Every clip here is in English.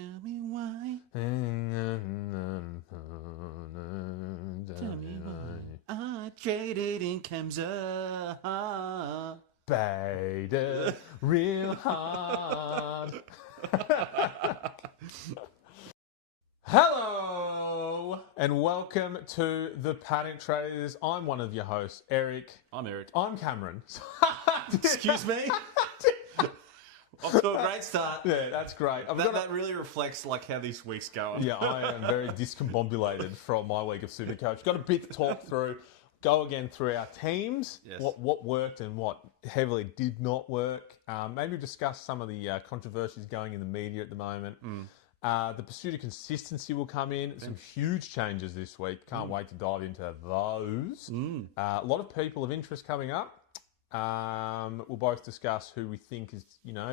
Tell me why. Tell me why. I traded in Kamsa. Baited real hard. Hello and welcome to the Panic Traders. I'm one of your hosts, Eric. I'm Eric. I'm Cameron. Excuse me? Off to a great start. Yeah, that's great. That really reflects like how this week's going. Yeah, I am very discombobulated from my week of Supercoach. Got a bit to talk through. Go again through our teams, Yes. what worked and what heavily did not work. Maybe discuss some of the controversies going in the media at the moment. The pursuit of consistency will come in. Some huge changes this week. Can't wait to dive into those. A lot of people of interest coming up. We'll both discuss who we think is,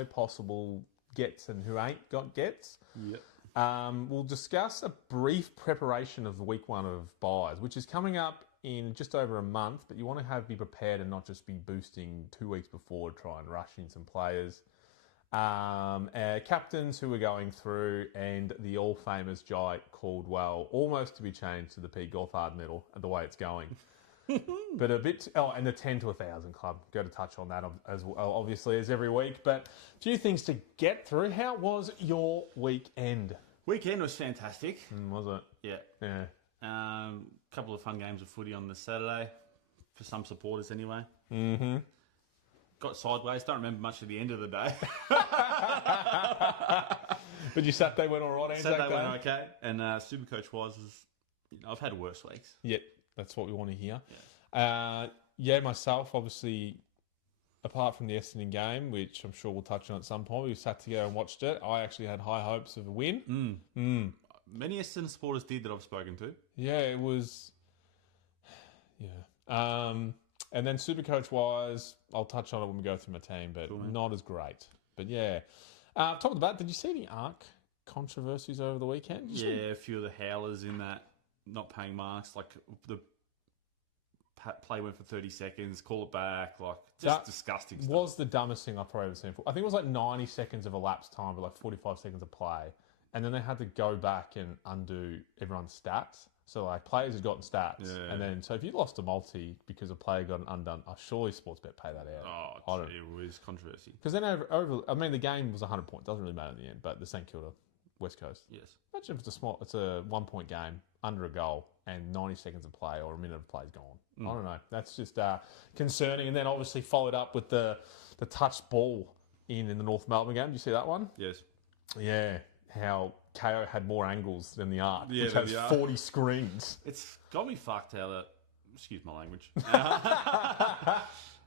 possible gets and who ain't got gets. Yep. We'll discuss a brief preparation of the week one of buys, which is coming up in just over a month, but you want to be prepared and not just be boosting 2 weeks before, try and rush in some players. Captains who we're going through, and the all-famous Jai Caldwell, almost to be changed to the Pete Gothard medal and the way it's going. But a bit, and the 10 to 1,000 club. Go to touch on that as well, obviously, as every week. But a few things to get through. How was your weekend? Weekend was fantastic. Was it? Yeah. Couple of fun games of footy on the Saturday, for some supporters anyway. Mm-hmm. Got sideways, don't remember much at the end of the day. But your Saturday went all right, Saturday went okay, and Supercoach was, I've had worse weeks. Yeah, that's what we want to hear. Yeah. Myself, obviously, apart from the Essendon game, which I'm sure we'll touch on at some point, we sat together and watched it. I actually had high hopes of a win. Many Essendon supporters did that I've spoken to. Yeah, it was... Yeah. And then Supercoach-wise, I'll touch on it when we go through my team, but Cool, not as great. But yeah. Top of the bat, did you see any ARC controversies over the weekend? A few of the howlers in that not paying marks, like the play went for 30 seconds, call it back, like just disgusting stuff. Was the dumbest thing I've probably ever seen. I think it was like 90 seconds of elapsed time, but like 45 seconds of play. And then they had to go back and undo everyone's stats. So like players had gotten stats. Yeah. And then, so if you lost a multi because a player got undone, surely Sportsbet pay that out. Oh, it was controversy. Because then the game was 100 points. Doesn't really matter in the end, but the St Kilda West Coast. Yes. Imagine if it's a 1 point game, under a goal, and 90 seconds of play or a minute of play is gone. I don't know. That's just concerning. And then obviously followed up with the touch ball in the North Melbourne game. Did you see that one? Yes. Yeah. How KO had more angles than the ARC, Yeah, which has 40 screens. It's got me fucked how that... Excuse my language.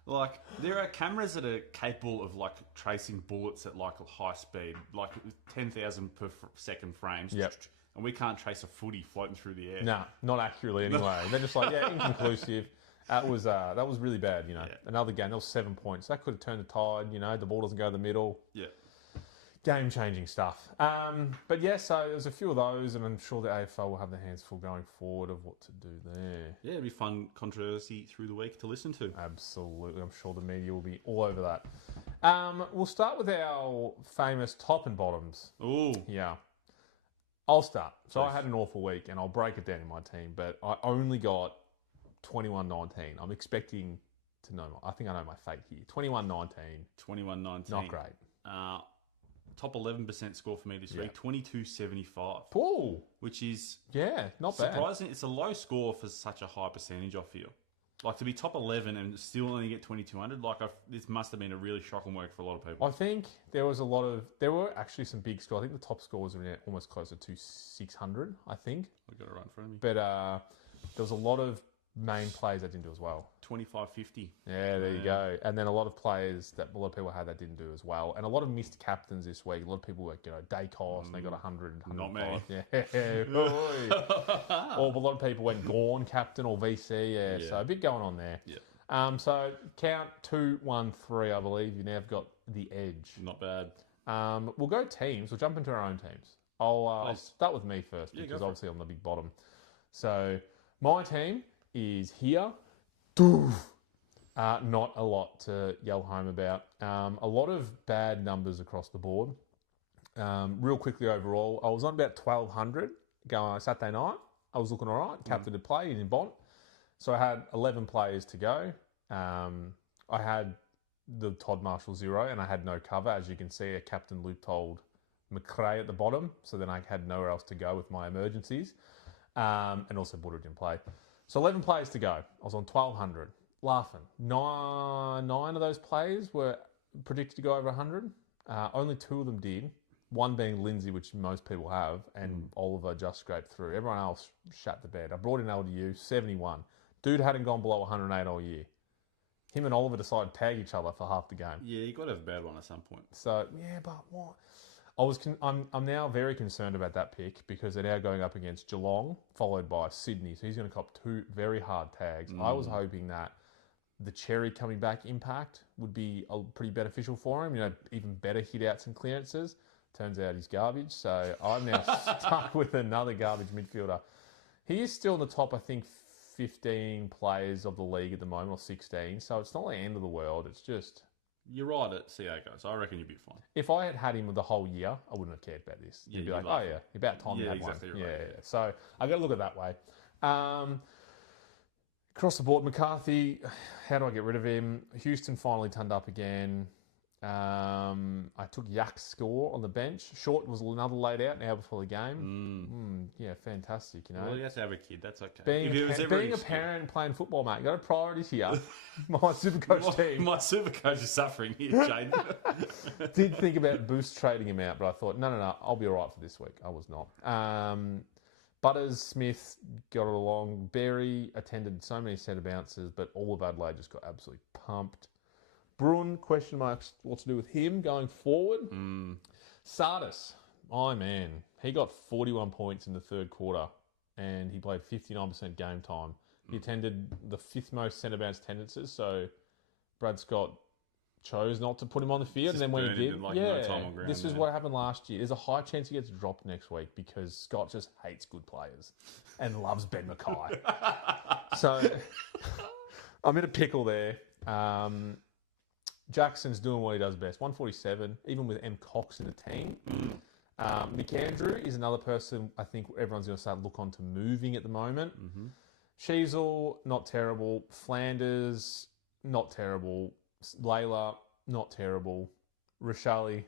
Like, there are cameras that are capable of, like, tracing bullets at, like, high speed, like 10,000 per second frames. Yep. And we can't trace a footy floating through the air. Nah, not accurately anyway. They're just like, inconclusive. That was really bad, Yeah. Another game, that was 7 points. That could have turned the tide, the ball doesn't go to the middle. Yeah. Game-changing stuff. But yeah, so there's a few of those, and I'm sure the AFL will have their hands full going forward of what to do there. Yeah, it'll be fun controversy through the week to listen to. Absolutely. I'm sure the media will be all over that. We'll start with our famous top and bottoms. Oh. Yeah. I'll start. So Please. I had an awful week, and I'll break it down in my team, but I only got 21-19. I'm expecting to know. I think I know my fate here. 21-19. 21-19. Not great. Top 11% score for me this week, 22.75. Ooh. Which is not bad. surprising. It's a low score for such a high percentage, I feel. Like, to be top 11 and still only get 2,200, this must have been a really shocking work for a lot of people. I think there were actually some big scores. I think the top scores were almost closer to 600, I think. I've got it right in front of me. But there was a lot of main players that didn't do as well. 25.50. Yeah, there you go. And then a lot of players that a lot of people had that didn't do as well. And a lot of missed captains this week. A lot of people were, day cost, and they got 100, 105. Not me. Yeah. Or a lot of people went Gorn captain or VC. Yeah, so a bit going on there. Yeah. So count 2, 1, 3, I believe. You now have got the edge. Not bad. We'll go teams. We'll jump into our own teams. I'll start with me first because obviously I'm the big bottom. So my team is here. Not a lot to yell home about. A lot of bad numbers across the board. Real quickly overall, I was on about 1,200 going Saturday night. I was looking all right. Captain to play in Bont. So I had 11 players to go. I had the Todd Marshall 0 and I had no cover. As you can see, a captain loop told McRae at the bottom. So then I had nowhere else to go with my emergencies. And also Buddha didn't play. So 11 players to go. I was on 1,200. Laughing. Nine of those players were predicted to go over 100. Only 2 of them did. One being Lindsay, which most people have, and Oliver just scraped through. Everyone else shat the bed. I brought in LDU, 71. Dude hadn't gone below 108 all year. Him and Oliver decided to tag each other for half the game. Yeah, you got to have a bad one at some point. So, yeah, but what? I'm now very concerned about that pick because they're now going up against Geelong, followed by Sydney. So he's going to cop 2 very hard tags. I was hoping that the Cherry coming back impact would be pretty beneficial for him. Even better hit outs and clearances. Turns out he's garbage. So I'm now stuck with another garbage midfielder. He is still in the top, I think, 15 players of the league at the moment, or 16. So it's not the end of the world. It's just... You're right at see how it goes. I reckon you'd be fine. If I had had him the whole year, I wouldn't have cared about this. You'd be like, oh yeah, about time you had exactly one. Right. Yeah. So I got to look at it that way. Across the board, McCarthy, how do I get rid of him? Houston finally turned up again. I took Yak's score on the bench. Short was another laid out now before the game. Yeah, fantastic. Well, he has to have a kid. That's okay. Being a parent and playing football, mate, you got priorities here. My Supercoach team. My Supercoach is suffering here, Jaden. Did think about boost trading him out, but I thought, no, I'll be all right for this week. I was not. Butters, Smith got it along. Berry attended so many centre bounces, but all of Adelaide just got absolutely pumped. Bruin, question marks, what to do with him going forward. Sardis, my man, he got 41 points in the third quarter and he played 59% game time. He attended the 5th most centre bounce attendances, so Brad Scott chose not to put him on the field. And then when he did, no time on ground, this is what happened last year. There's a high chance he gets dropped next week because Scott just hates good players and loves Ben Mackay. So I'm in a pickle there. Jackson's doing what he does best. 147, even with M. Cox in the team. McAndrew is another person I think everyone's going to start look on to moving at the moment. Sheasel, not terrible. Flanders, not terrible. Layla, not terrible. Rochelle,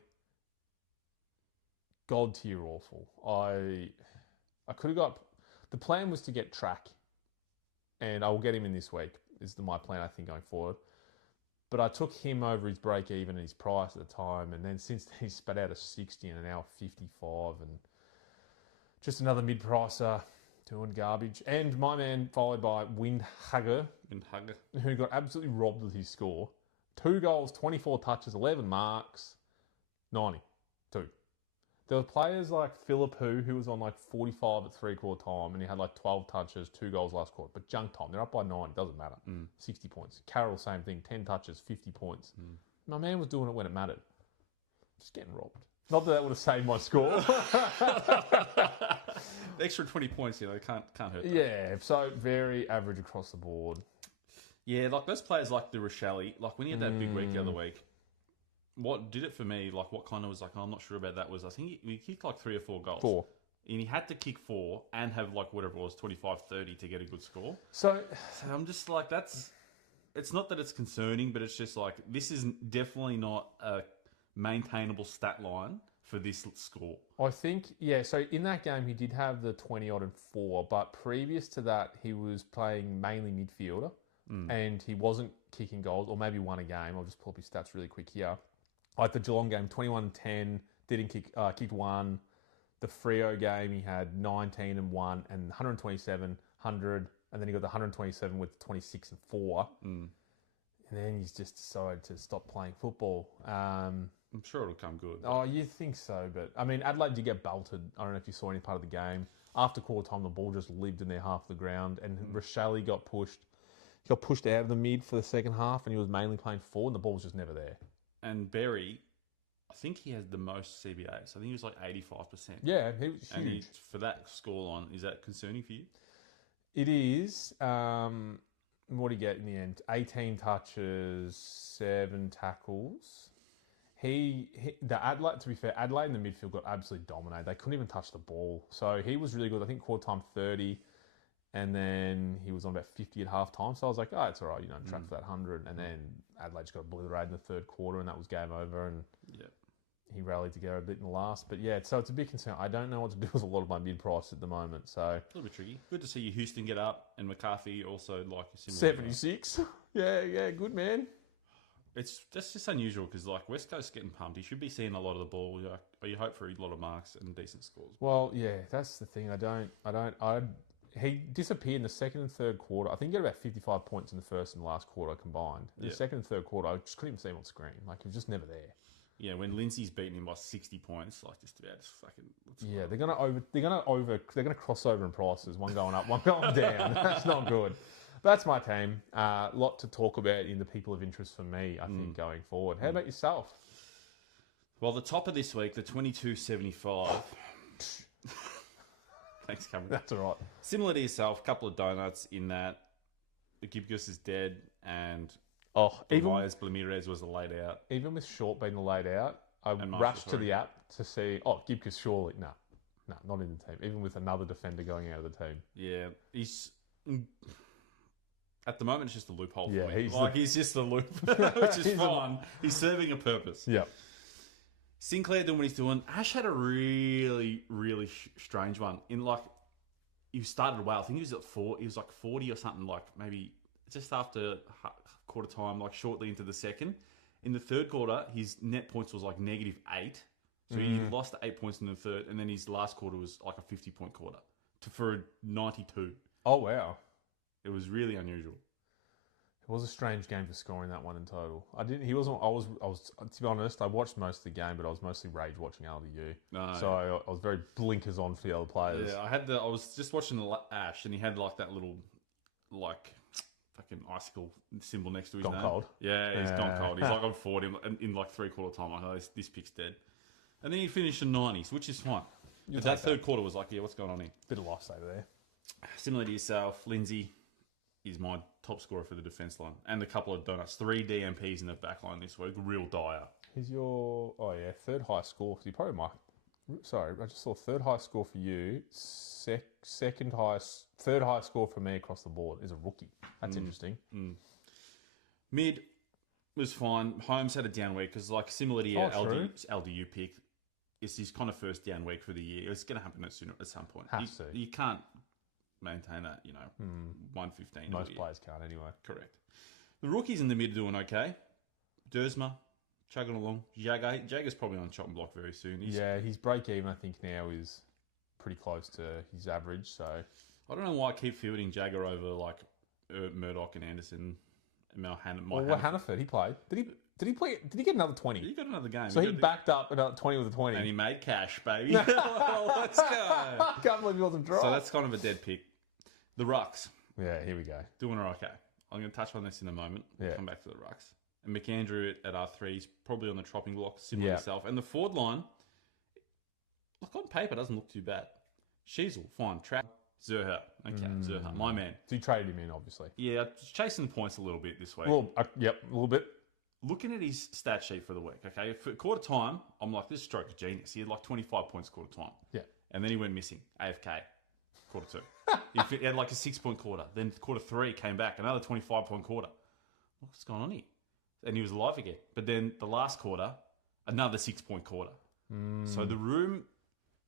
God tier awful. I could have got... The plan was to get Track, and I will get him in this week, is my plan, I think, going forward. But I took him over his break-even and his price at the time, and then since he spat out a 60 and an hour 55, and just another mid-pricer doing garbage. And my man, followed by Windhugger, who got absolutely robbed with his score. 2 goals, 24 touches, 11 marks, 90. 2. There were players like Philip who was on like 45 at 3/4 time, and he had like 12 touches, 2 goals last quarter. But junk time, they're up by 9, doesn't matter. 60 points. Carroll, same thing, 10 touches, 50 points. My man was doing it when it mattered. Just getting robbed. Not that would have saved my score. The extra 20 points, can't hurt that. Yeah, so very average across the board. Yeah, like those players like the Rochelle, like when he had that big week the other week, what did it for me, like what kind of was like, I'm not sure about that, was I think he kicked like 3 or 4 goals. 4. And he had to kick 4 and have like whatever it was, 25, 30 to get a good score. So I'm just like, it's not that it's concerning, but it's just like, this is definitely not a maintainable stat line for this score. I think, so in that game he did have the 20-odd and 4, but previous to that he was playing mainly midfielder and he wasn't kicking goals, or maybe won a game. I'll just pull up his stats really quick here. Like the Geelong game, 21 and 10, kicked 1. The Freo game, he had 19 and 1 and 127, 100, and then he got the 127 with 26 and 4. And then he's just decided to stop playing football. I'm sure it'll come good. Oh, you think so, but I mean, Adelaide did get belted. I don't know if you saw any part of the game. After quarter time, the ball just lived in their half of the ground, and Rochelle got pushed. He got pushed out of the mid for the second half, and he was mainly playing forward, and the ball was just never there. And Berry, I think he has the most CBAs. I think he was like 85%. Yeah, he was huge. And for that scoreline, is that concerning for you? It is. What did he get in the end? 18 touches, 7 tackles. the Adelaide, to be fair, Adelaide in the midfield got absolutely dominated. They couldn't even touch the ball. So he was really good. I think quarter time 30, and then he was on about 50 at half time. So I was like, oh, it's all right, track for that 100. And then Adelaide just got obliterated in the third quarter, and that was game over. And he rallied together a bit in the last. But yeah, so it's a big concern. I don't know what to do with a lot of my mid price at the moment. So a little bit tricky. Good to see you Houston get up, and McCarthy also like a similar 76. Yeah, good man. That's just unusual because like West Coast getting pumped. He should be seeing a lot of the ball, but you hope for a lot of marks and decent scores. Well, yeah, that's the thing. He disappeared in the second and third quarter. I think he got about 55 points in the first and last quarter combined. In the second and third quarter, I just couldn't even see him on screen. Like he was just never there. Yeah, when Lindsay's beating him by 60 points, like just about fucking. Yeah, they're gonna cross over in prices. One going up, one going down. That's not good. That's my team. Lot to talk about in the people of interest for me, I think, going forward. How about yourself? Well, the top of this week, the 22.75. Thanks, Cameron. That's all right. Similar to yourself, a couple of donuts in that the Gibgus is dead and Myers Blamirez was a laid out. Even with Short being the laid out, I rushed to the app to see, Gibgus surely. No, not in the team. Even with another defender going out of the team. Yeah, he's... At the moment, it's just a loophole for me. He's just a loop, which is fine. He's serving a purpose. Yeah. Sinclair doing what he's doing. Ash had a really, really strange one. He started well. I think he was at 4. He was like 40 or something, like maybe just after quarter time, like shortly into the second. In the third quarter, his net points was like -8. So he lost 8 points in the third, and then his last quarter was like a 50-point quarter for a 92. Oh, wow. It was really unusual. It was a strange game for scoring that one in total. I was to be honest, I watched most of the game, but I was mostly rage watching LDU. I was very blinkers on for the other players. Yeah, I was just watching the Ash, and he had like that little, like, fucking icicle symbol next to his name. Gone cold. Yeah, he's gone cold. He's like on 40 in like 3/4 time. Like, this pick's dead. And then he finished in 90s, which is fine. But that third quarter was like, what's going on here? Bit of lifesaver there. Similar to yourself, Lindsay is my top scorer for the defence line. And a couple of donuts. 3 DMPs in the back line this week. Real dire. He's your, third high score. You probably might... Sorry, I just saw third highest score for you. Third highest score for me across the board is a rookie. That's interesting. Mid was fine. Holmes had a down week because, like, similar to your LDU pick, it's his kind of first down week for the year. It's going to happen at some point. You can't maintain that, 115. Most players can't anyway. Correct. The rookies in the mid are doing okay. Dersma, chugging along. Jagger's probably on chopping block very soon. His break even, I think, now is pretty close to his average. So I don't know why I keep fielding Jagger over like Murdoch and Anderson and Hannaford. Well, Hannaford, he played. Did he play? Did he get another 20? He got another game. So he backed up another 20 with a 20. And he made cash, baby. Let's go. I can't believe he wasn't dry. So that's kind of a dead pick. The rucks. Yeah, here we go. Doing okay. I'm going to touch on this in a moment. We'll come back to the rucks. And McAndrew at R3 is probably on the chopping block, similar to himself. And the forward line, look, on paper, doesn't look too bad. Sheasel, fine. Trap, Zerha. Okay, Zerha, my man. So you traded him in, obviously. Yeah, chasing the points a little bit this week. A little bit. Looking at his stat sheet for the week, okay, for quarter time, I'm like, this stroke of genius. He had like 25 points quarter time. Yeah. And then he went missing, AFK, quarter 2. He had like a 6-point quarter. Then quarter 3 came back, another 25-point quarter. What's going on here? And he was alive again. But then the last quarter, another 6-point quarter. So the room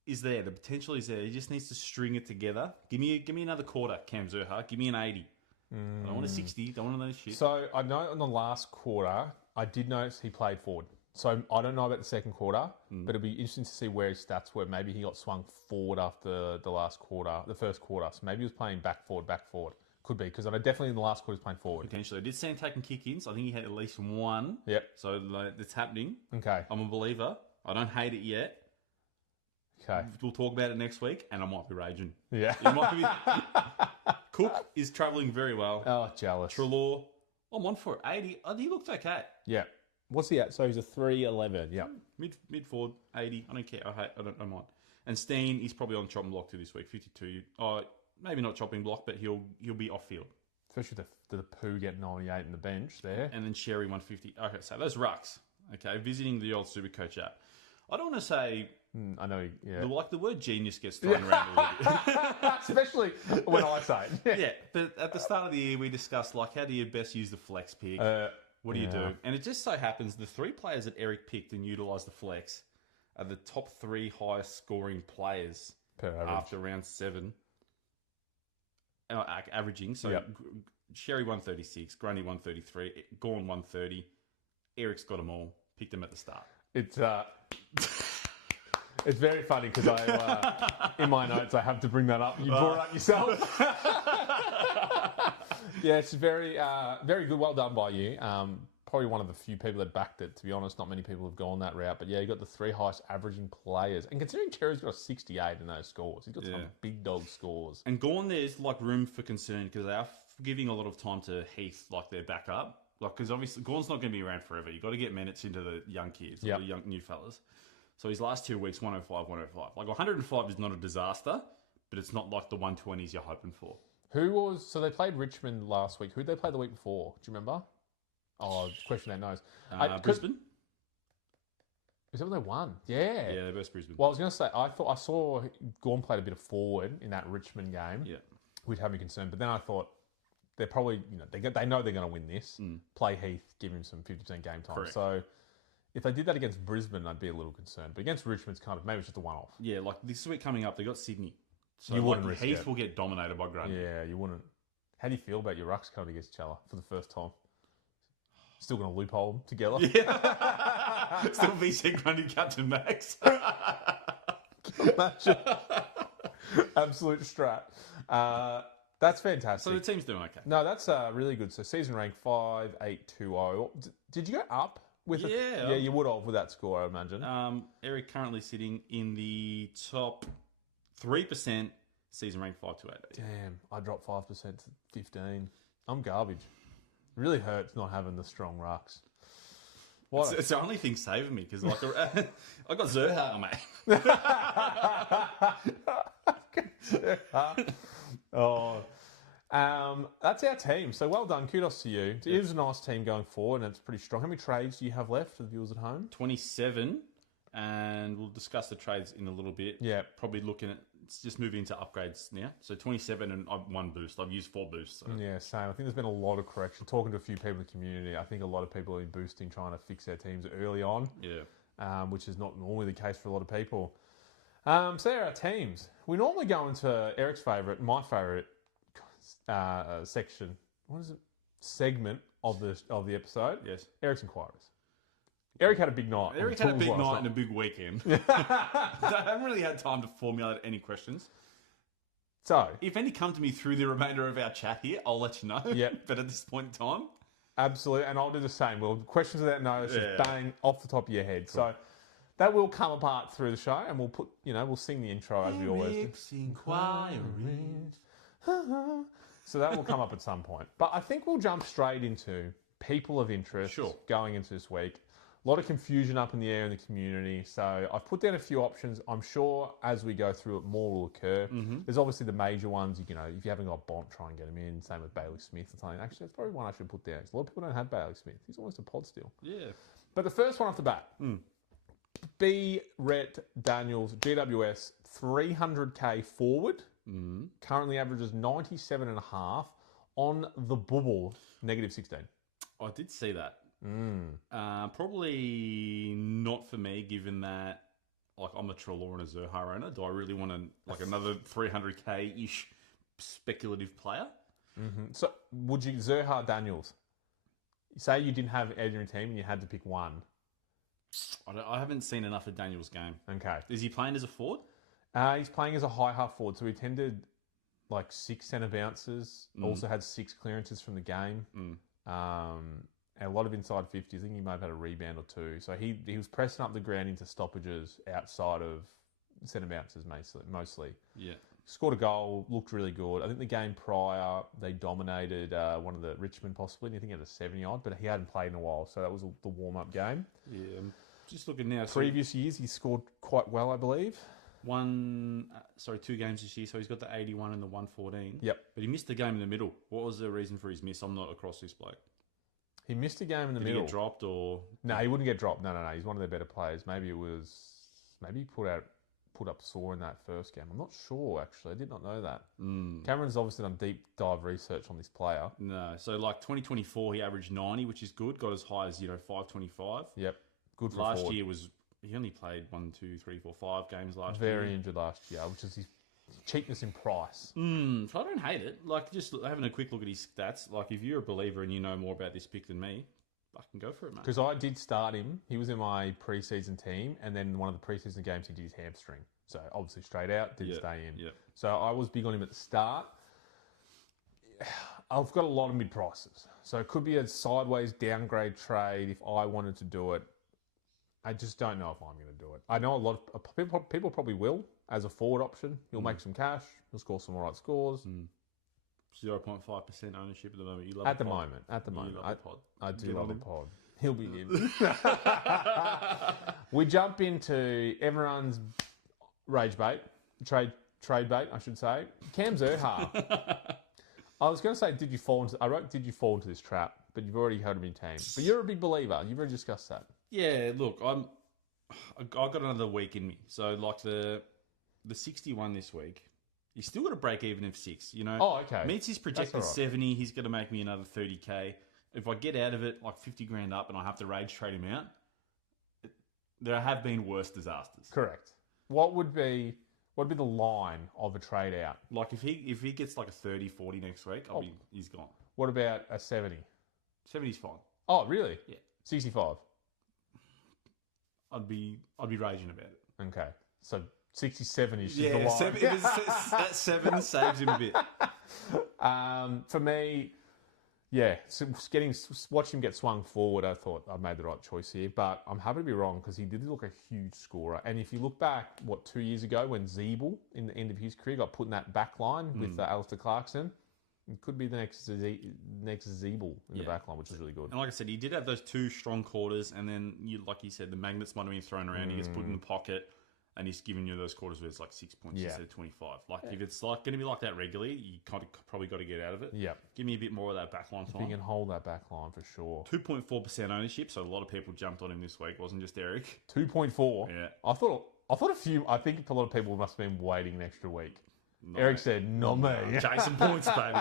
is there. The potential is there. He just needs to string it together. Give me another quarter, Cam Zerha. Give me an 80. I don't want a 60. Don't want another shit. So I know in the last quarter, I did notice he played forward. So I don't know about the second quarter, but it'll be interesting to see where his stats were. Maybe he got swung forward after the first quarter. So maybe he was playing back forward. Could be, because I know definitely in the last quarter he was playing forward. Potentially. I did see him taking kick-ins. I think he had at least one. Yep. So it's happening. Okay. I'm a believer. I don't hate it yet. Okay. We'll talk about it next week, and I might be raging. Yeah. It might be... Cook is travelling very well. Oh, jealous. Trelaw, I'm on for it. 80. Oh, he looked okay. Yeah. What's he at? So he's a 311. Yeah. Mid forward, 80. I don't care. I don't mind. And Steen, he's probably on chopping block too this week, 52. Maybe not chopping block, but he'll be off field. Especially the poo get 98 in the bench there. And then Sherry 150. Okay, so those rucks. Okay, visiting the old Supercoach app. I don't want to say... I know, yeah. The word genius gets thrown around a little bit. Especially when I say it. Yeah, but at the start of the year, we discussed, how do you best use the flex pick? What do you do? And it just so happens the 3 players that Eric picked and utilised the flex are the top 3 highest scoring players after round 7. Averaging. So Sherry 136, Grundy 133, Gorn 130. Eric's got them all. Picked them at the start. It's very funny because in my notes, I have to bring that up. You brought it up yourself. Yeah, it's very, very good. Well done by you. Probably one of the few people that backed it, to be honest. Not many people have gone that route. But yeah, you got the 3 highest averaging players. And considering Cherry's got 68 in those scores, he's got some big dog scores. And Gorn, there's room for concern because they are giving a lot of time to Heath, their backup. Because obviously Gorn's not going to be around forever. You've got to get minutes into the young kids, the young new fellas. So his last 2 weeks, 105, 105. 105 is not a disaster, but it's not like the 120s you're hoping for. So they played Richmond last week. Who'd they play the week before? Do you remember? Oh, question that knows. Brisbane? Is that what they won? Yeah. Yeah, they versus Brisbane. Well, I was going to say, I saw Gorn played a bit of forward in that Richmond game. Yeah. Which had me concerned. But then I thought, they're probably, they know they're going to win this. Play Heath, give him some 50% game time. Correct. So if they did that against Brisbane, I'd be a little concerned. But against Richmond, it's maybe it's just a one-off. Yeah, this week coming up, they got Sydney. So you wouldn't risk Heath it. will get dominated by Grundy. Yeah, you wouldn't. How do you feel about your rucks coming against Chella for the first time? Still going to loophole them together? Yeah. Still VC Grundy Captain Max. Imagine. Absolute strat. That's fantastic. So the team's doing okay. No, that's really good. So season rank 5820. Did you go up with Yeah, you would have with that score, I imagine. Eric currently sitting in the top 3%, season rank 5288. Damn, I dropped 5% to 15. I'm garbage. It really hurts not having the strong rucks. It's the only thing saving me because I got Zerha, mate. That's our team. So well done. Kudos to you. It is a nice team going forward, and it's pretty strong. How many trades do you have left for the viewers at home? 27, and we'll discuss the trades in a little bit. Yeah. Probably looking at, it's just moving into upgrades now. So 27 and 1 boost. I've used 4 boosts. So. Yeah, same. I think there's been a lot of correction. Talking to a few people in the community, I think a lot of people have been boosting, trying to fix their teams early on. Yeah. Which is not normally the case for a lot of people. So there are our teams. We normally go into Eric's favourite, my favourite section. What is it? Segment of the episode. Yes. Eric's inquiries. Eric had a big night. Eric had a big night and a big weekend. I haven't really had time to formulate any questions. So, if any come to me through the remainder of our chat here, I'll let you know. Yep. But at this point in time, absolutely, and I'll do the same. Well, questions without notice, just bang off the top of your head. Cool. So that will come apart through the show, and we'll put, we'll sing the intro as we always do. Eric's inquiries. So that will come up at some point. But I think we'll jump straight into people of interest going into this week. A lot of confusion up in the air in the community. So I've put down a few options. I'm sure as we go through it, more will occur. Mm-hmm. There's obviously the major ones. If you haven't got Bont, try and get them in. Same with Bailey Smith or something. Actually, that's probably one I should put down. A lot of people don't have Bailey Smith. He's almost a pod still. Yeah. But the first one off the bat, B. Rhett Daniels, GWS, 300k forward. Mm. Currently averages 97.5 on the bubble, -16. I did see that. Probably not for me, given that I'm a Treloar and a Zerha owner. Do I really want another 300k-ish speculative player? Mm-hmm. So would you Zerha Daniels? Say you didn't have Ed in your team and you had to pick one. I haven't seen enough of Daniels' game. Okay. Is he playing as a forward? He's playing as a high half forward, so he tended 6 centre bounces. Also had 6 clearances from the game. And a lot of inside 50s. I think he might have had a rebound or 2. So he was pressing up the ground into stoppages outside of centre bounces mostly. Yeah. Scored a goal, looked really good. I think the game prior, they dominated one of the Richmond possibly. I think he had a 70-odd, but he hadn't played in a while. So that was the warm-up game. Yeah, I'm just looking now. Previous years, he scored quite well, I believe. 2 games this year. So he's got the 81 and the 114. Yep. But he missed the game in the middle. What was the reason for his miss? I'm not across this bloke. He missed a game in the Did he middle. get dropped or? No, he wouldn't get dropped. No. He's one of their better players. Maybe he put up sore in that first game. I'm not sure, actually. I did not know that. Cameron's obviously done deep dive research on this player. No. So, 2024, he averaged 90, which is good. Got as high as, 525. Yep. Good for Last year he only played 1, 2, 3, 4, 5 games last year. Very injured last year, which is his cheapness in price. So I don't hate it. Just having a quick look at his stats. If you're a believer and you know more about this pick than me, I can go for it, mate. Because I did start him. He was in my preseason team, and then one of the preseason games he did his hamstring. So obviously straight out, didn't stay in. Yep. So I was big on him at the start. I've got a lot of mid prices. So it could be a sideways downgrade trade if I wanted to do it. I just don't know if I'm going to do it. I know a lot of people probably will as a forward option. He'll make some cash. He'll score some all right scores. 0.5% ownership at the moment. You love At the the pod. moment. At the You moment. love the pod. I do Get love on the him. pod. He'll be in. We jump into everyone's rage bait. Trade bait, I should say. Cam Zerha. I was going to say, did you fall into this trap? But you've already heard him in team. But you're a big believer. You've already discussed that. Yeah, look, I've got another week in me. So, the 61 this week, he's still got to break even of 6, Oh, okay. Meets his projected That's all right. 70, he's going to make me another 30K. If I get out of it, 50 grand up, and I have to rage trade him out, there have been worse disasters. Correct. What would be the line of a trade out? If he gets a 30, 40 next week, he's gone. What about a 70? 70's fine. Oh, really? Yeah. 65? I'd be raging about it. Okay. So 67 is just the line. 7, that 7 saves him a bit. For me, so watching him get swung forward, I thought I made the right choice here. But I'm happy to be wrong because he did look a huge scorer. And if you look back, 2 years ago when Zeeble, in the end of his career, got put in that back line with Alistair Clarkson, it could be the next Zeeble in the back line, which is really good. And like I said, he did have those 2 strong quarters, and then, like you said, the magnets might have been thrown around. He gets put in the pocket, and he's giving you those quarters where it's 6 points instead of 25. If it's going to be like that regularly, you probably got to get out of it. Yeah. Give me a bit more of that back line If time. he can hold that back line for sure. 2.4% ownership, so a lot of people jumped on him this week. It wasn't just Eric. 2.4. Yeah. I think a lot of people must have been waiting an extra week. Not Eric me. said, not me. Jason points, baby.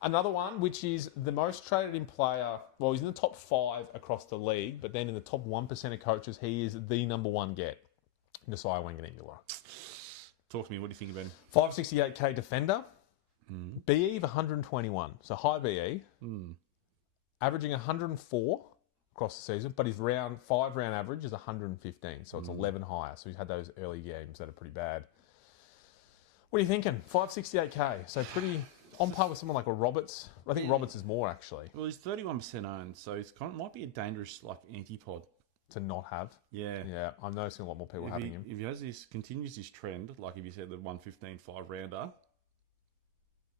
Another one, which is the most traded in player. Well, he's in the top 5 across the league, but then in the top 1% of coaches, he is the number 1 get. Nasai Wanganingula. Talk to me. What do you think about him? 568k defender. BE of 121. So high BE. Averaging 104 across the season, but his 5 round average is 115. So it's 11 higher. So he's had those early games that are pretty bad. What are you thinking? 568k. So pretty on par with someone like a Roberts. I think Roberts is more, actually, Well, he's 31% owned, so it's might be a dangerous anti-pod. to not have. Yeah. Yeah, I'm noticing a lot more people having him. If he continues this trend, like if you said the 115 5-rounder,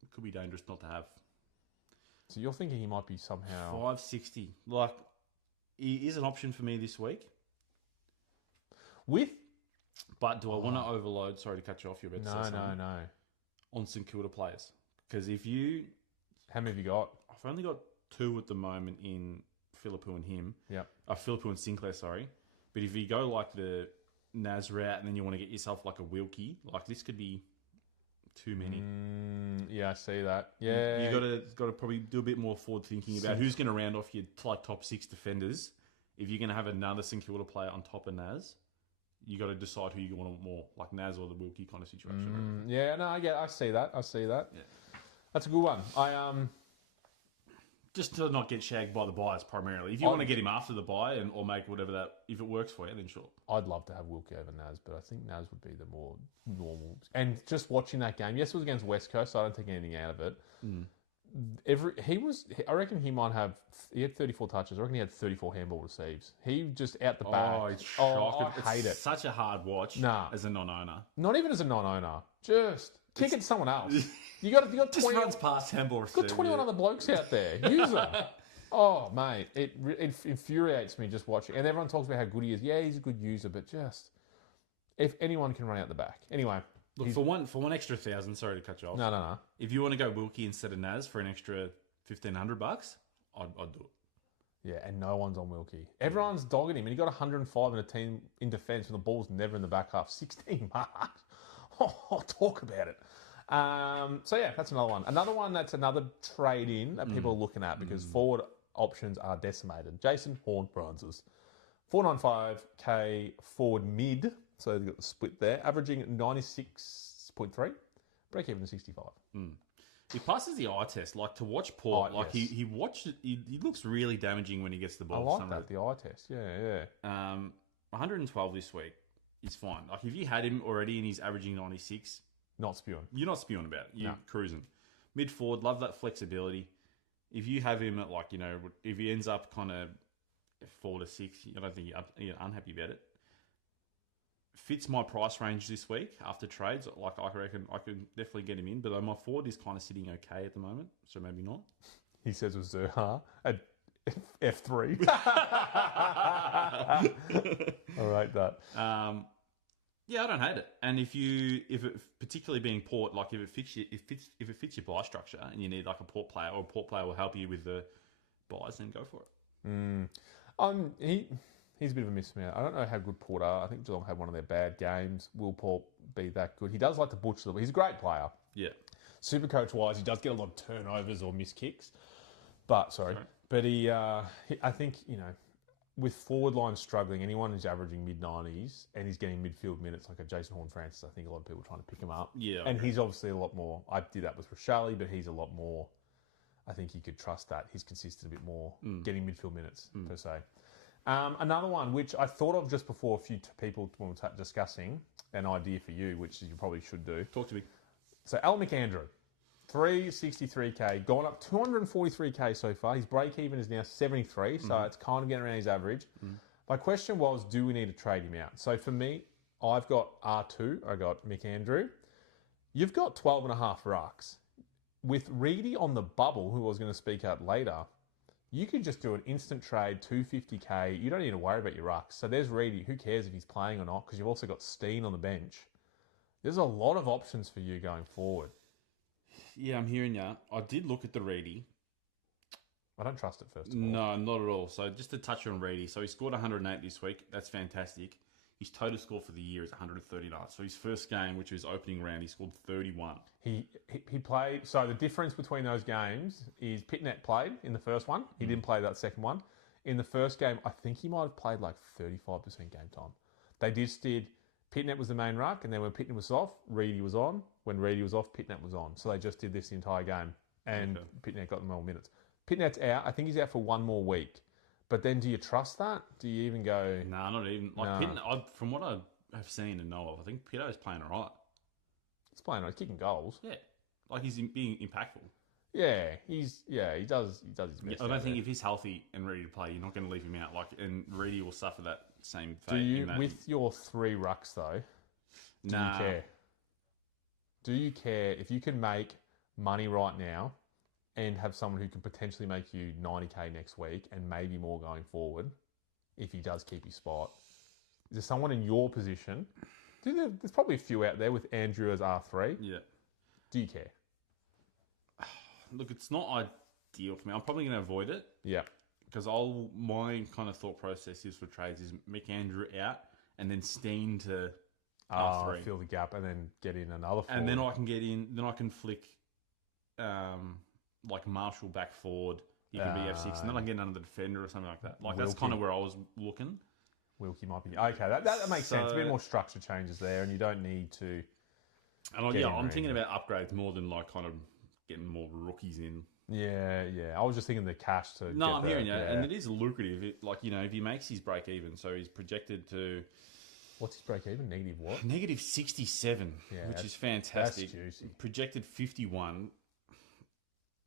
it could be dangerous not to have. So you're thinking he might be somehow... 560. He is an option for me this week. With? But do I want to overload? Sorry to cut you off. You're about to say something. No. On St Kilda players. Because if you... How many have you got? I've only got 2 at the moment in Philippou and him. Yep. Philippou and Sinclair, sorry. But if you go the Naz route and then you want to get yourself a Wilkie, this could be too many. Yeah, I see that. Yeah. You got to probably do a bit more forward thinking about who's going to round off your top 6 defenders. If you're going to have another St Kilda player on top of Naz, you got to decide who you want more, like Naz or the Wilkie kind of situation. Yeah, no, I see that. Yeah. That's a good one. Just to not get shagged by the buyers primarily. If you want to get him after the buy or make whatever that, if it works for you, then sure. I'd love to have Wilkie over Naz, but I think Naz would be the more normal. And just watching that game, yes, it was against West Coast, so I don't take anything out of it. I reckon he had 34 touches. I reckon he had 34 handball receives. He just out the back. Oh, it's shocking. I hate it. Such a hard watch as a non-owner. Not even as a non-owner. Just kick it to someone else. You got just 20 runs past handball receive. Got 21 other blokes out there. Use them. Oh, mate, it infuriates me just watching. And everyone talks about how good he is. Yeah, he's a good user, but just if anyone can run out the back. Anyway, look for one extra 1,000. Sorry to cut you off. No. If you want to go Wilkie instead of Naz for an extra $1,500, I'd do it. Yeah, and no one's on Wilkie. Everyone's dogging him, and he got 105 in a team in defence when the ball's never in the back half. 16 marks. Oh, talk about it. So yeah, that's another one. Another one that's another trade in that people are looking at because forward options are decimated. Jason Horne-Francis, 495k forward mid. So they've got the split there, averaging 96.3, break even to 65. He passes the eye test. Like to watch Port, he watched. He looks really damaging when he gets the ball. I like that, the eye test. Yeah. 112 this week is fine. Like if you had him already and he's averaging 96, not spewing. You're not spewing about it. You're cruising. Mid forward, love that flexibility. If you have him at if he ends up kind of 4 to 6, I don't think you're unhappy about it. Fits my price range this week after trades. Like I reckon I could definitely get him in, but my forward is kind of sitting okay at the moment, so maybe not. He says with Zerha at F3. I rate that. Yeah, I don't hate it. And if it particularly being Port, like if it fits your buy structure and you need like a Port player, or a Port player will help you with the buys, then go for it. He's a bit of a mismatch. I don't know how good Port are. I think Geelong had one of their bad games. Will Port be that good? He does like to butcher the ball. He's a great player. Yeah. Supercoach wise, he does get a lot of turnovers or missed kicks. But he I think, with forward line struggling, anyone who's averaging mid-90s and he's getting midfield minutes like a Jason Horne-Francis, I think a lot of people are trying to pick him up. Yeah. And he's obviously a lot more. I did that with Rochelle, but he's a lot more. I think you could trust that. He's consistent a bit more, getting midfield minutes, per se. Another one, which I thought of just before a few people when we were discussing an idea for you, which you probably should do. Talk to me. So, Al McAndrew, 363k, gone up 243k so far. His break even is now 73, so it's kind of getting around his average. My question was, do we need to trade him out? So, for me, I've got R2, I got McAndrew. You've got 12.5 rucks. With Reedy on the bubble, who I was going to speak out later, you could just do an instant trade, 250k. You don't need to worry about your rucks. So there's Reedy. Who cares if he's playing or not? Because you've also got Steen on the bench. There's a lot of options for you going forward. Yeah, I'm hearing you. I did look at the Reedy. I don't trust it, first of all. No, not at all. So just to touch on Reedy. So he scored 108 this week. That's fantastic. His total score for the year is 139. So his first game, which was opening round, he scored 31. He played. So the difference between those games is Pitnet played in the first one. He didn't play that second one. In the first game, I think he might have played like 35% game time. They just did. Pitnet was the main ruck, and then when Pitnet was off, Reedy was on. When Reedy was off, Pitnet was on. So they just did this the entire game, and Pitnet got the more minutes. Pitnet's out. I think he's out for one more week. But then, do you trust that? Do you even go? Nah, not even. Pitnet, from what I have seen and know of, I think Pitto's playing all right. He's playing. He's kicking goals. Yeah, like he's being impactful. Yeah, he does his best. I don't think if he's healthy and ready to play, you're not going to leave him out. And Reedy will suffer that same fate. Do you, with your 3 rucks though? Do you care? Do you care if you can make money right now and have someone who can potentially make you 90k next week and maybe more going forward if he does keep his spot? Is there someone in your position? There's probably a few out there with Andrew as R3. Yeah. Do you care? Look, it's not ideal for me. I'm probably going to avoid it. Yeah. Because my kind of thought process is for trades is McAndrew out and then Steen to R3. Fill the gap and then get in another forward. And then I can get in, then I can flick like Marshall back forward. He can be F6 and then I can get another defender or something like that. Like Wilkie. That's kind of where I was looking. Wilkie might be... Okay, that makes sense. A bit more structure changes there and you don't need to... And I'm thinking about upgrades more than like kind of getting more rookies in. Yeah. I was just thinking the cash to. No, I'm hearing you, and it is lucrative. If he makes his break even, so he's projected to. What's his break even? Negative what? Negative 67, which is fantastic. That's juicy. Projected 51.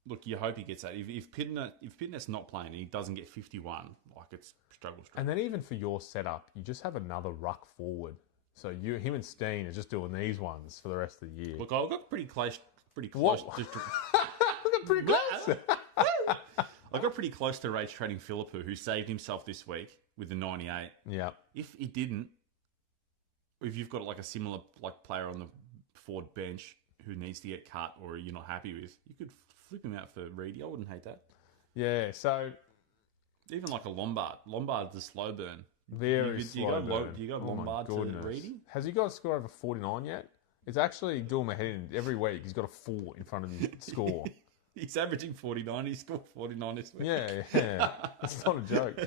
Look, you hope he gets that. If Pitnet's not playing and he doesn't get 51, like it's struggle. And then even for your setup, you just have another ruck forward. So him and Steen are just doing these ones for the rest of the year. Look, I got pretty close. What? Pretty close. I got pretty close to rage trading Philippou, who saved himself this week with the 98. Yeah. If he didn't, if you've got like a similar like player on the forward bench who needs to get cut or you're not happy with, you could flip him out for Reedy. I wouldn't hate that. Yeah, so... Even like a Lombard. Lombard's a slow burn. Very slow burn. Do you go Lombard to Reedy? Has he got a score over 49 yet? It's actually doing my head in. Every week he's got a 4 in front of his score. He's averaging 49. He scored 49 this week. Yeah. That's not a joke.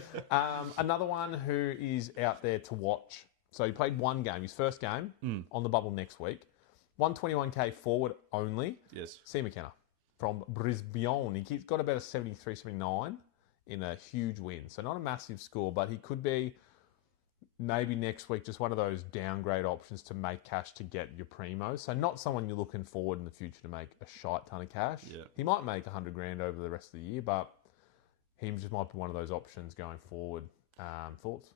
Another one who is out there to watch. So he played one game, his first game, on the bubble next week. 121k forward only. Yes. C. McKenna from Brisbane. He's got about a 73, 79 in a huge win. So not a massive score, but he could be maybe next week just one of those downgrade options to make cash to get your primos. So not someone you're looking forward in the future to make a shite ton of cash. Yeah. He might make 100 grand over the rest of the year, but he just might be one of those options going forward. Thoughts?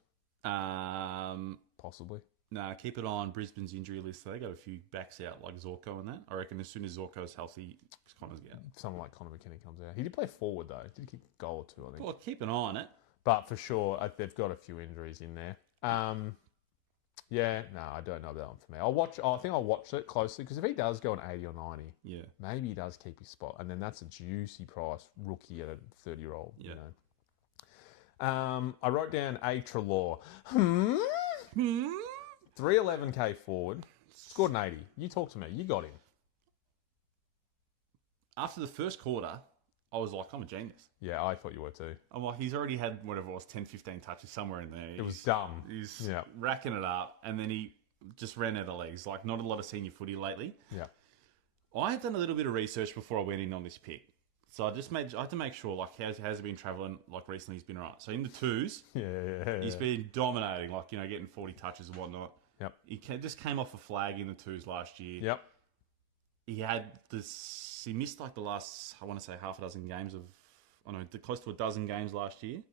Possibly. Nah, keep it on Brisbane's injury list. They got a few backs out like Zorko and that. I reckon as soon as Zorko's healthy, Connor's out. Someone like Connor McKenna comes out. He did play forward though. Did kick a goal or two, I think. Well, keep an eye on it. But for sure, they've got a few injuries in there. Yeah, no, I don't know that one for me. I think I'll watch it closely because if he does go an 80 or 90, maybe he does keep his spot, and then that's a juicy price rookie at a 30-year-old. Yeah. You know. I wrote down A. Treloar. 311k forward, scored an 80. You talk to me. You got him. After the first quarter, I was like, I'm a genius. Yeah, I thought you were too. I'm like, he's already had whatever it was, 10, 15 touches somewhere in there. It was dumb. He's racking it up, and then he just ran out of legs. Like, not a lot of senior footy lately. Yeah. I had done a little bit of research before I went in on this pick. So I had to make sure, like, how's he been travelling? Like, recently he's been right. So in the twos, he's been dominating, like, you know, getting 40 touches and whatnot. Yep. He just came off a flag in the twos last year. Yep. He missed, like, the last, I want to say, half a dozen games of, close to a dozen games last year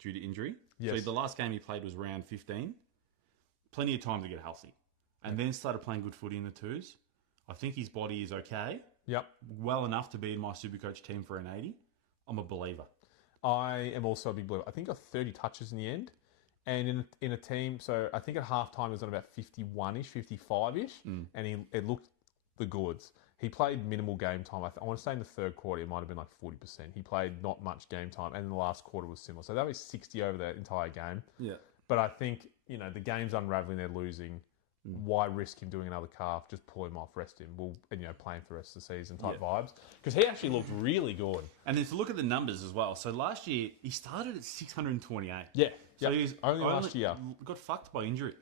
due to injury. Yes. So the last game he played was round 15. Plenty of time to get healthy. And then started playing good footy in the twos. I think his body is okay. Yep. Well enough to be in my Supercoach team for an 80. I'm a believer. I am also a big believer. I think he got 30 touches in the end. And in a team, so I think at halftime he was on about 51-ish, 55-ish. And it looked the goods. He played minimal game time. I want to say in the third quarter, it might have been like 40%. He played not much game time, and in the last quarter was similar. So that was 60 over the entire game. Yeah. But I think, the game's unraveling, they're losing. Why risk him doing another calf? Just pull him off, rest him. Play him for the rest of the season type vibes. Because he actually looked really good. And then to look at the numbers as well. So last year, he started at 628. Yeah. So he was only last year. Got fucked by injury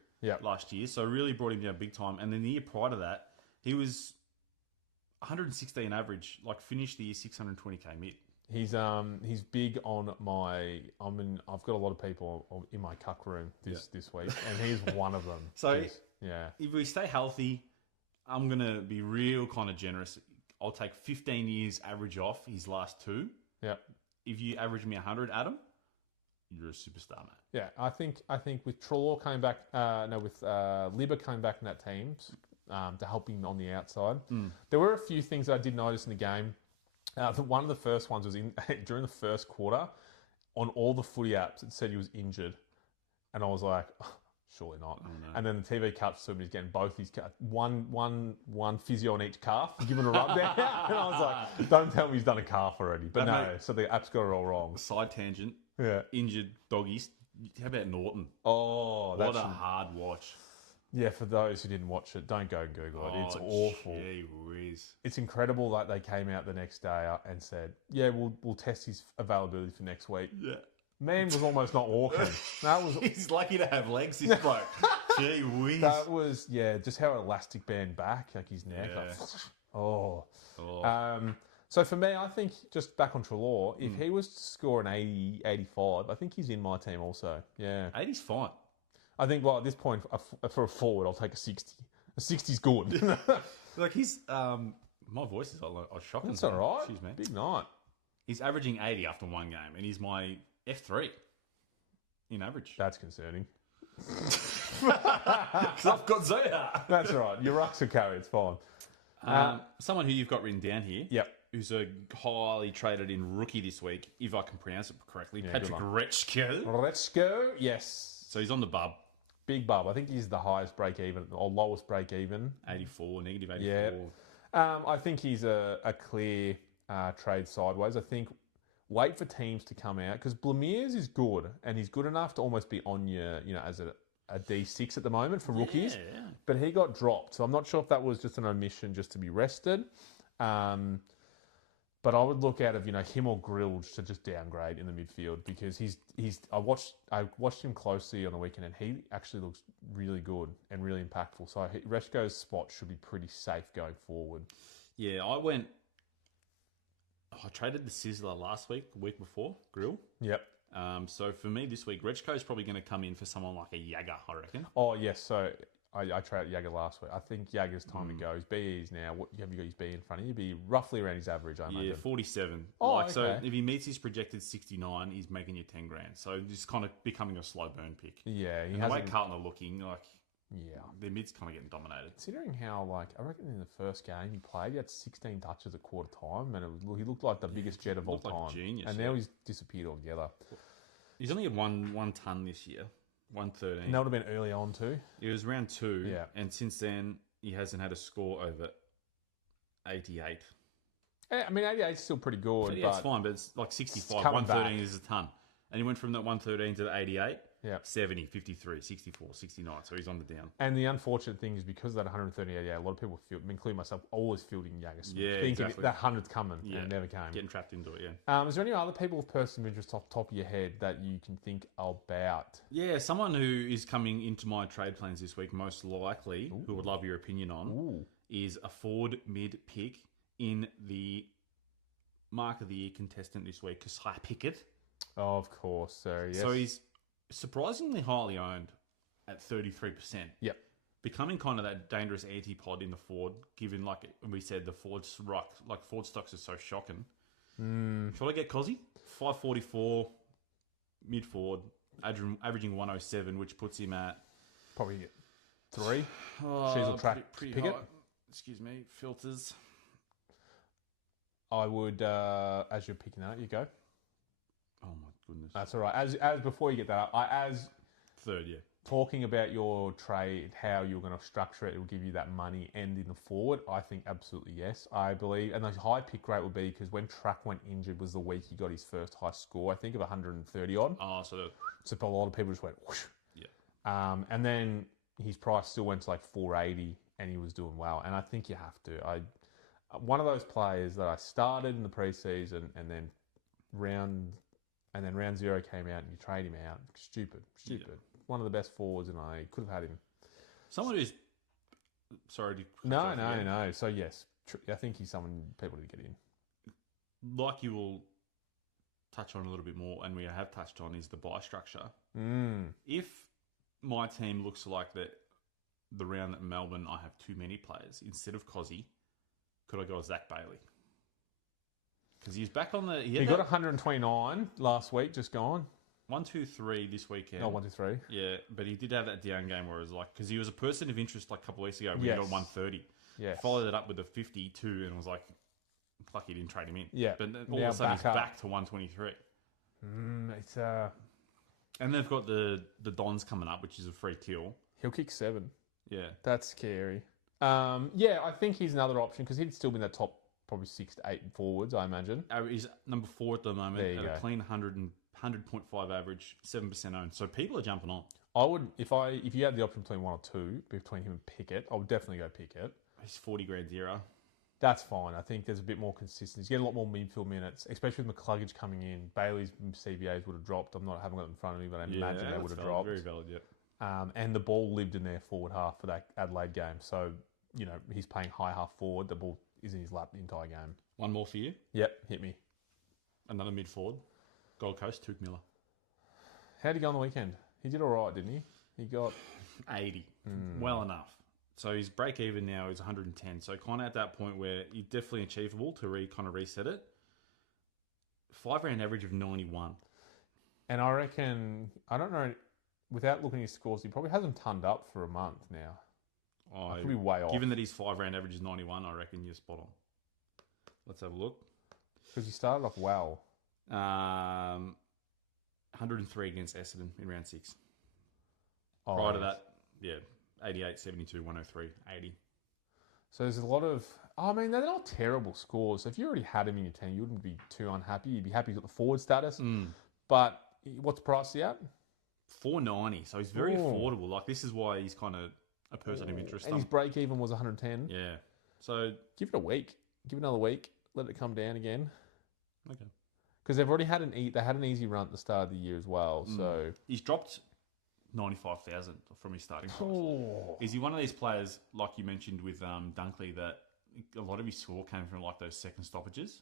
last year. So really brought him down big time. And then the year prior to that, he was 116 average, like finished the year 620k mid. He's big on my. I've got a lot of people in my cuck room this week, and he's one of them. So if we stay healthy, I'm gonna be real kind of generous. I'll take 15 years average off his last two. Yeah. If you average me 100, Adam, you're a superstar, mate. Yeah, I think with Treloar coming back, with Libba coming back in that team to help him on the outside, there were a few things that I did notice in the game. One of the first ones was during the first quarter. On all the footy apps, it said he was injured, and I was like, oh, surely not. Oh, no. And then the TV cuts to him. He's getting both his one physio on each calf, giving a rub down. And I was like, don't tell me he's done a calf already. But no, so the app's got it all wrong. Side tangent. Yeah. Injured doggies. How about Norton? Oh, what a hard watch. Yeah, for those who didn't watch it, don't go and Google it. It's awful. Gee whiz. It's incredible that they came out the next day and said, yeah, we'll test his availability for next week. Yeah. Man was almost not walking. He's lucky to have legs, this bloke. Gee whiz. That was, just how elastic band back, like his neck. Yeah. Like, so for me, I think, just back on Treloar, if he was to score an 80, 85, I think he's in my team also. Yeah. 80's fine. I think, at this point, for a forward, I'll take a 60. A 60's good. Like, he's... my voice is shocking. That's all right. Excuse me. Big night. He's averaging 80 after one game, and he's my F3 in average. That's concerning. Because I've got Zoya. That's right. Your rucks will carry. It's fine. Someone who you've got written down here. Yep. Who's a highly traded in rookie this week, if I can pronounce it correctly. Patrick Retschko. Retschko, yes. So he's on the bub. Big bub. I think he's the highest break even, or lowest break even. 84, negative 84. Yeah. I think he's a clear trade sideways. I think wait for teams to come out because Blemires is good and he's good enough to almost be on your, as a D6 at the moment for rookies. Yeah. But he got dropped, so I'm not sure if that was just an omission just to be rested. But I would look out of him or Grillage to just downgrade in the midfield because I watched him closely on the weekend and he actually looks really good and really impactful. So Reshko's spot should be pretty safe going forward. Yeah, I traded the Sizzler last week, the week before, Grill. Yep. So for me this week, Rechko's probably going to come in for someone like a Jagger, I reckon. Oh, yes. So I traded Jagger last week. I think Jagger's time to go. His BE is now, what have you got his BE in front of you? Be roughly around his average, I imagine. Yeah, 47. Oh, okay. So if he meets his projected 69, he's making you 10 grand. So just kind of becoming a slow burn pick. Yeah. And the way Carlton are looking, yeah, their mid's kind of getting dominated. Considering how, I reckon in the first game he played, he had 16 touches at quarter time, and he looked like the biggest jet of all time. Like a genius, and now he's disappeared altogether. He's only at one ton this year, 113. And that would have been early on too. It was round 2, yeah. And since then he hasn't had a score over 88. Yeah, I mean, 88 is still pretty good. Yeah, it's fine, but it's like 65. 113 is a ton. And he went from that 113 to the 88. Yeah. 70, 53, 64, 69. So he's on the down. And the unfortunate thing is because of that 138, a lot of people feel, including myself, always fielding Jagger Smith. Yeah, thinking exactly. that 100's coming and it never came. Getting trapped into it, yeah. Is there any other people with person of interest off the top of your head that you can think about? Yeah, someone who is coming into my trade plans this week, most likely, who would love your opinion on, is a forward mid pick in the Mark of the Year contestant this week, Kasai Pickett. Oh, of course, sir. Yes. So he's surprisingly highly owned at 33%. Yep. Becoming kind of that dangerous antipod in the forward, given, like we said, the forward stocks are so shocking. Shall I get Cozzy? 544, mid forward, averaging 107, which puts him at... Probably 3. Sheasel track pretty Pickett. high. Excuse me, filters. I would, as you're picking that, you go. Oh my goodness. That's all right. As before you get that, as third, yeah. Talking about your trade, how you're going to structure it, it will give you that money and in the forward. I think absolutely yes. I believe, and the high pick rate would be because when Track went injured was the week he got his first high score. I think of 130 odd. Oh, so a lot of people just went whoosh. Yeah. And then his price still went to like 480, and he was doing well. And I think you have to. One of those players that I started in the preseason, and then round 0 came out, and you trade him out. Stupid. Yeah. One of the best forwards, and I could have had him. Someone who's... Sorry to... No. So, yes, I think he's someone people to get in. Like you will touch on a little bit more, and we have touched on, is the buy structure. If my team looks like that, the round at Melbourne, I have too many players, instead of Cozzy, could I go with Zach Bailey? Because he's back on the... He got 129 last week, just gone. 1, 2, 3 this weekend. Oh, 1, 2, 3. Yeah, but he did have that down game where it was like... Because he was a person of interest like a couple of weeks ago when he got 130. Yeah. Followed it up with a 52 and it was like... Fuck, he didn't trade him in. Yeah. But all of a sudden he's back to 123. It's... And they've got the Dons coming up, which is a free kill. He'll kick 7. Yeah. That's scary. Yeah, I think he's another option because he'd still be in the top probably 6 to 8 forwards, I imagine. He's number 4 at the moment. There you at go. A clean 100.5 average, 7% owned. So people are jumping on. I would, if you had the option between 1 or 2, between him and Pickett, I would definitely go Pickett. He's 40 grand zero. That's fine. I think there's a bit more consistency. He's getting a lot more midfield minutes, especially with McCluggage coming in. Bailey's CBAs would have dropped. I haven't got them in front of me, but I imagine they would have dropped. Very valid, yeah. And the ball lived in their forward half for that Adelaide game. So, he's playing high half forward. The ball is in his lap the entire game. One more for you. Yep, hit me. Another mid forward. Gold Coast, Took Miller. How'd he go on the weekend? He did all right, didn't he? He got 80. Well enough. So his break even now is 110. So kind of at that point where it's definitely achievable to kind of reset it. 5 round average of 91. And I reckon, I don't know, without looking at his scores, he probably hasn't tonned up for a month now. I could be way off. Given that his 5 round average is 91, I reckon you're spot on. Let's have a look. Because he started off well. 103 against Essendon in round 6. Oh, Prior to that, 88, 72, 103, 80. So there's a lot of... I mean, they're not terrible scores. So if you already had him in your team, you wouldn't be too unhappy. You'd be happy he's got the forward status. But what's the price he at? $4.90. So he's very affordable. Like, this is why he's kind of a person of interest. And his break even was 110. Yeah. So give it a week. Give it another week. Let it come down again. Okay. Because they've already had an easy run at the start of the year as well. So he's dropped 95,000 from his starting price. Is he one of these players, like you mentioned with Dunkley, that a lot of his score came from like those second stoppages?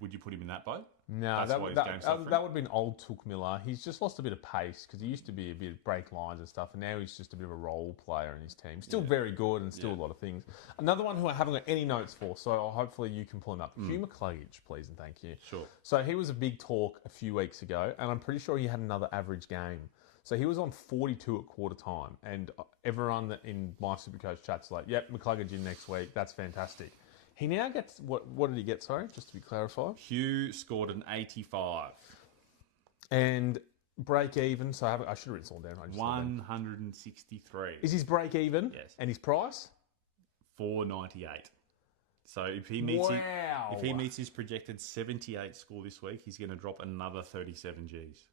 Would you put him in that boat? No, that would have been old Took Miller. He's just lost a bit of pace because he used to be a bit of break lines and stuff, and now he's just a bit of a role player in his team. Still very good and still a lot of things. Another one who I haven't got any notes for, so hopefully you can pull him up. Hugh McCluggage, please and thank you. Sure. So he was a big talk a few weeks ago, and I'm pretty sure he had another average game. So he was on 42 at quarter time, and everyone in my Supercoach chat's like, yep, McCluggage in next week. That's fantastic. He now gets, what did he get, sorry, just to be clarified? Hugh scored an 85. And break even, so I should have written this all down. 163. Is his break even? Yes. And his price? $4.98. So if he meets his projected 78 score this week, he's going to drop another 37 Gs.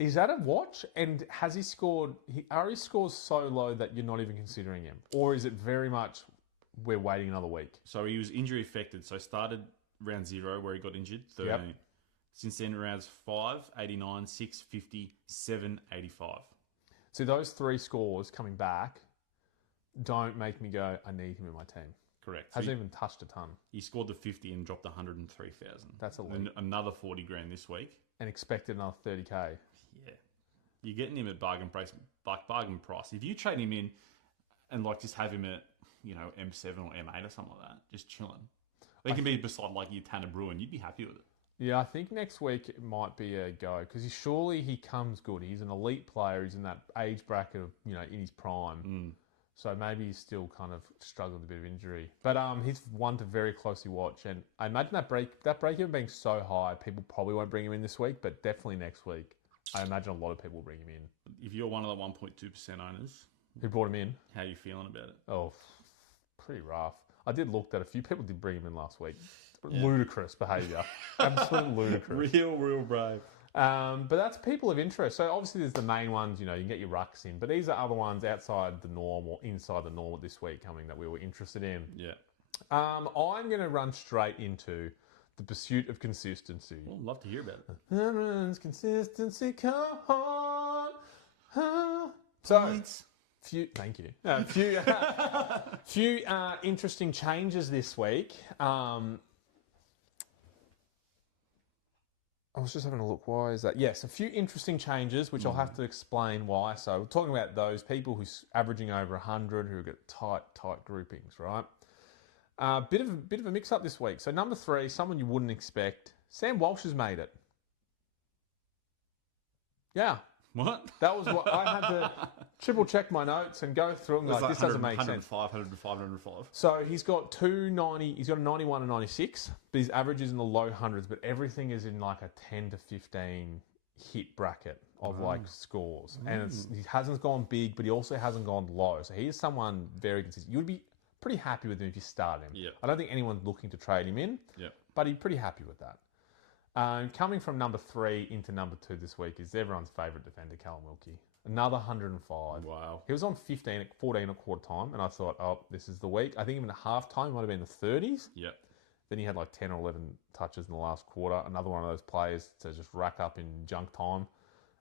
Is that a watch? And has he scored, are his scores so low that you're not even considering him? Or is it very much... we're waiting another week? So he was injury affected. So started round 0 where he got injured, 13. Yep. Since then, rounds 5, 89, 6, 50, 7, 85. So those 3 scores coming back don't make me go, I need him in my team. Correct. Hasn't even touched a ton. He scored the 50 and dropped 103,000. That's a lot. And another 40 grand this week. And expected another 30K. Yeah. You're getting him at bargain price. If you trade him in and like just have him at, M7 or M8 or something like that, just chilling. He can be beside like your Tanner Bruin. You'd be happy with it. Yeah, I think next week it might be a go because surely he comes good. He's an elite player. He's in that age bracket of, in his prime. So maybe he's still kind of struggling with a bit of injury. But he's one to very closely watch. And I imagine that break even being so high, people probably won't bring him in this week, but definitely next week. I imagine a lot of people will bring him in. If you're one of the 1.2% owners... who brought him in? How are you feeling about it? Oh, pretty rough. I did look that a few people did bring him in last week. Yeah. Ludicrous behaviour. Absolutely ludicrous. Real brave. But that's people of interest. So obviously there's the main ones, you can get your rucks in. But these are other ones outside the norm or inside the norm this week coming that we were interested in. Yeah. I'm going to run straight into the pursuit of consistency. Well, I'd love to hear about it. Consistency, come on. So... thank you. Few interesting changes this week. I was just having a look. Why is that? Yes, a few interesting changes, which I'll have to explain why. So we're talking about those people who's averaging over 100, who get tight groupings, right? Bit of a mix-up this week. So number 3, someone you wouldn't expect. Sam Walsh has made it. Yeah. What? That was what I had to triple check my notes and go through them. Like, this doesn't make sense. 105, 505. So he's got 290. He's got a 91 and 96, but his average is in the low hundreds. But everything is in like a 10 to 15 hit bracket of like scores, and he hasn't gone big, but he also hasn't gone low. So he is someone very consistent. You'd be pretty happy with him if you start him. Yeah. I don't think anyone's looking to trade him in. Yeah. But he's pretty happy with that. Coming from number 3 into number 2 this week is everyone's favourite defender, Callum Wilkie. Another 105. Wow. He was on 14 at quarter time, and I thought, oh, this is the week. I think even at half time might have been the 30s. Yep. Then he had like 10 or 11 touches in the last quarter. Another one of those players to just rack up in junk time.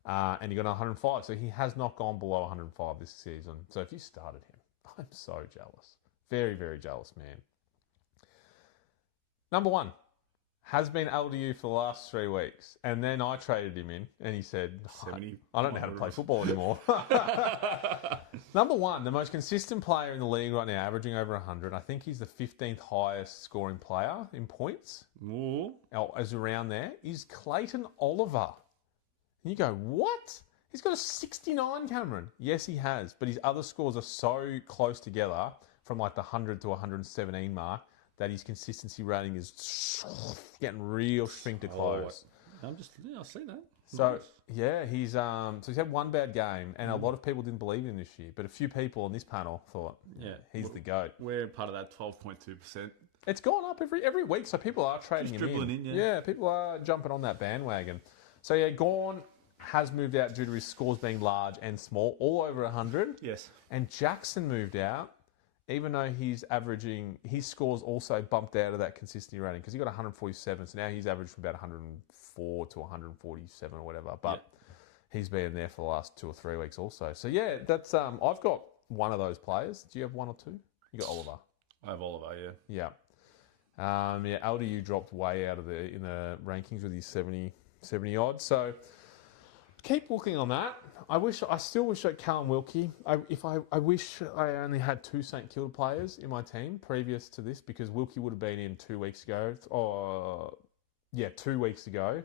And he got 105. So he has not gone below 105 this season. So if you started him, I'm so jealous. Very, very jealous, man. Number 1. Has been LDU for the last 3 weeks. And then I traded him in and he said, I don't know how to play football anymore. Number 1, the most consistent player in the league right now, averaging over 100. I think he's the 15th highest scoring player in points. Ooh. As around there, is Clayton Oliver. And you go, what? He's got a 69, Cameron. Yes, he has. But his other scores are so close together from like the 100 to 117 mark that his consistency rating is getting real string to close. I see that. So yeah, he's had one bad game, and a lot of people didn't believe in him this year. But a few people on this panel thought, he's the GOAT. We're part of that 12.2%. It's gone up every week, so people are trading him dribbling in. Yeah, people are jumping on that bandwagon. So yeah, Gawn has moved out due to his scores being large and small, all over 100. Yes. And Jackson moved out, even though he's averaging, his scores also bumped out of that consistency rating because he got 147. So now he's averaged from about 104 to 147 or whatever. But he's been there for the last 2 or 3 weeks also. So yeah, that's I've got one of those players. Do you have one or two? You got Oliver. I have Oliver, Yeah. LDU dropped way out of in the rankings with his 70 odd. So keep looking on that. I still wish I had Callum Wilkie. I wish I only had 2 St Kilda players in my team previous to this because Wilkie would have been in 2 weeks ago. 2 weeks ago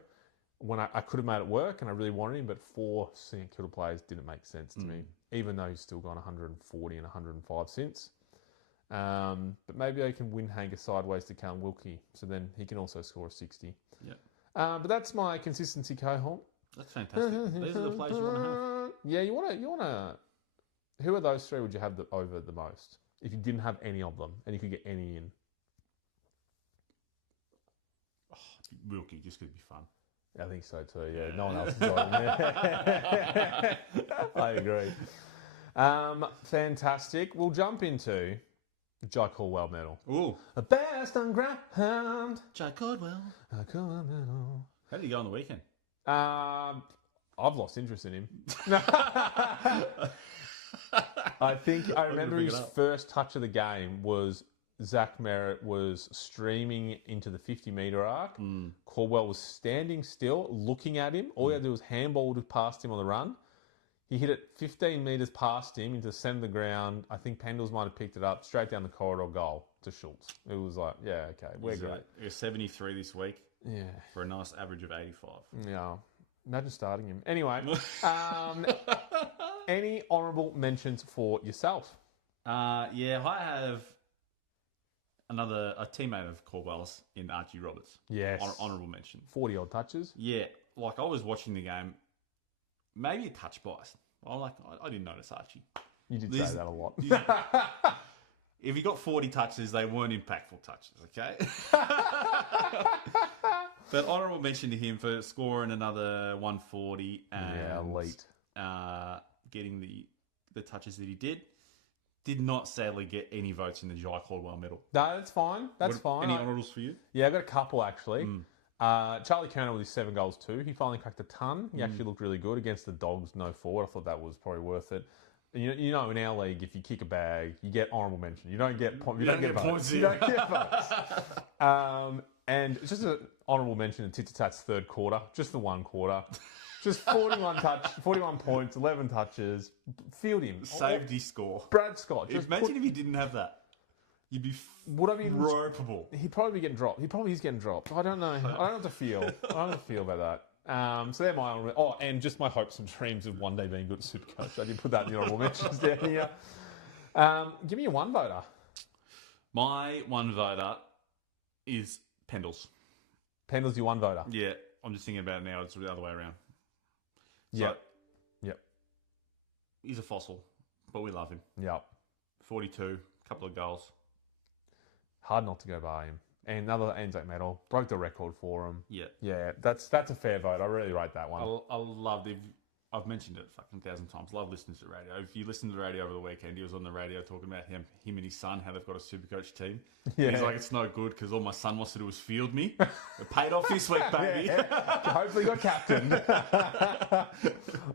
when I could have made it work and I really wanted him, but 4 St Kilda players didn't make sense to me, even though he's still gone 140 and 105 since. But maybe they can win hanger sideways to Callum Wilkie, so then he can also score a 60. Yeah. But that's my consistency cohort. That's fantastic. These are the players you want to have. Yeah, you want to. Who of those 3 would you have over the most if you didn't have any of them and you could get any in? Wilkie, just could be fun. I think so too. Yeah, no one else has got him. I agree. Fantastic. We'll jump into the Jai Caldwell medal. Ooh. The best on ground. Jai Caldwell. Caldwell medal. How did he go on the weekend? I've lost interest in him. I remember his first touch of the game was Zach Merritt was streaming into the 50-metre arc. Caldwell was standing still, looking at him. All he had to do was handball past him on the run. He hit it 15 metres past him into the centre of the ground. I think Pendles might have picked it up, straight down the corridor, goal to Schultz. It was like, yeah, okay, we're great. He was 73 this week. Yeah. For a nice average of 85. Yeah. Imagine starting him. Anyway, any honourable mentions for yourself? I have a teammate of Caldwell's in Archie Roberts. Yes. Honourable mention. 40-odd touches. Yeah. Like, I was watching the game, maybe a touch bias. I didn't notice Archie. You did say that a lot. If he got 40 touches, they weren't impactful touches, okay? But honourable mention to him for scoring another 140 and elite. Getting the touches that he did. Did not sadly get any votes in the Jai Caldwell medal. No, that's fine. That's fine. Any honourables for you? Yeah, I've got a couple actually. Charlie Kerner with his 7 goals too. He finally cracked a ton. He actually looked really good against the Dogs, no forward. I thought that was probably worth it. You know, in our league, if you kick a bag, you get honourable mention. You don't get points. You don't get votes. You don't get votes. And it's just an honourable mention in Titatat's third quarter, just the 1 quarter. Just 41 points, 11 touches. Field him. Saved his score. Brad Scott. Imagine if he didn't have that. You'd be ropeable. He'd probably be getting dropped. He probably is getting dropped. I don't know. I don't know what to feel. I don't know what to feel about that. So they're my honourable. Oh, and just my hopes and dreams of one day being good at Supercoach. I did put that in the honourable mentions down here. Give me a 1 voter. My 1 voter is Pendles. Pendles, your 1 voter. Yeah, I'm just thinking about it now. It's the other way around. Yep. He's a fossil, but we love him. Yep. 42, couple of goals. Hard not to go by him. And another Anzac medal. Broke the record for him. Yeah. Yeah, that's a fair vote. I really rate that one. I love it. I've mentioned it fucking 1,000 times. Love listening to the radio. If you listen to the radio over the weekend, he was on the radio talking about him and his son, how they've got a Supercoach team. Yeah. He's like, it's no good because all my son wants to do is field me. It paid off this week, baby. Hopefully got captain.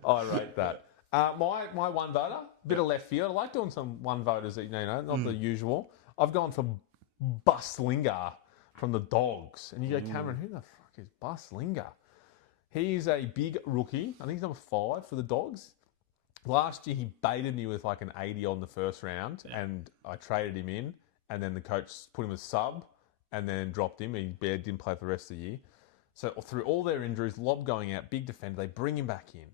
I rate that. My 1 voter, bit of left field. I like doing some 1 voters that, not the usual. I've gone for Buslinger from the Dogs. And you go, Cameron, who the fuck is Buslinger? He's a big rookie. I think he's number 5 for the Dogs. Last year, he baited me with like an 80 on the first round, and I traded him in, and then the coach put him as sub, and then dropped him. He didn't play for the rest of the year. So through all their injuries, Lob going out, big defender, they bring him back in.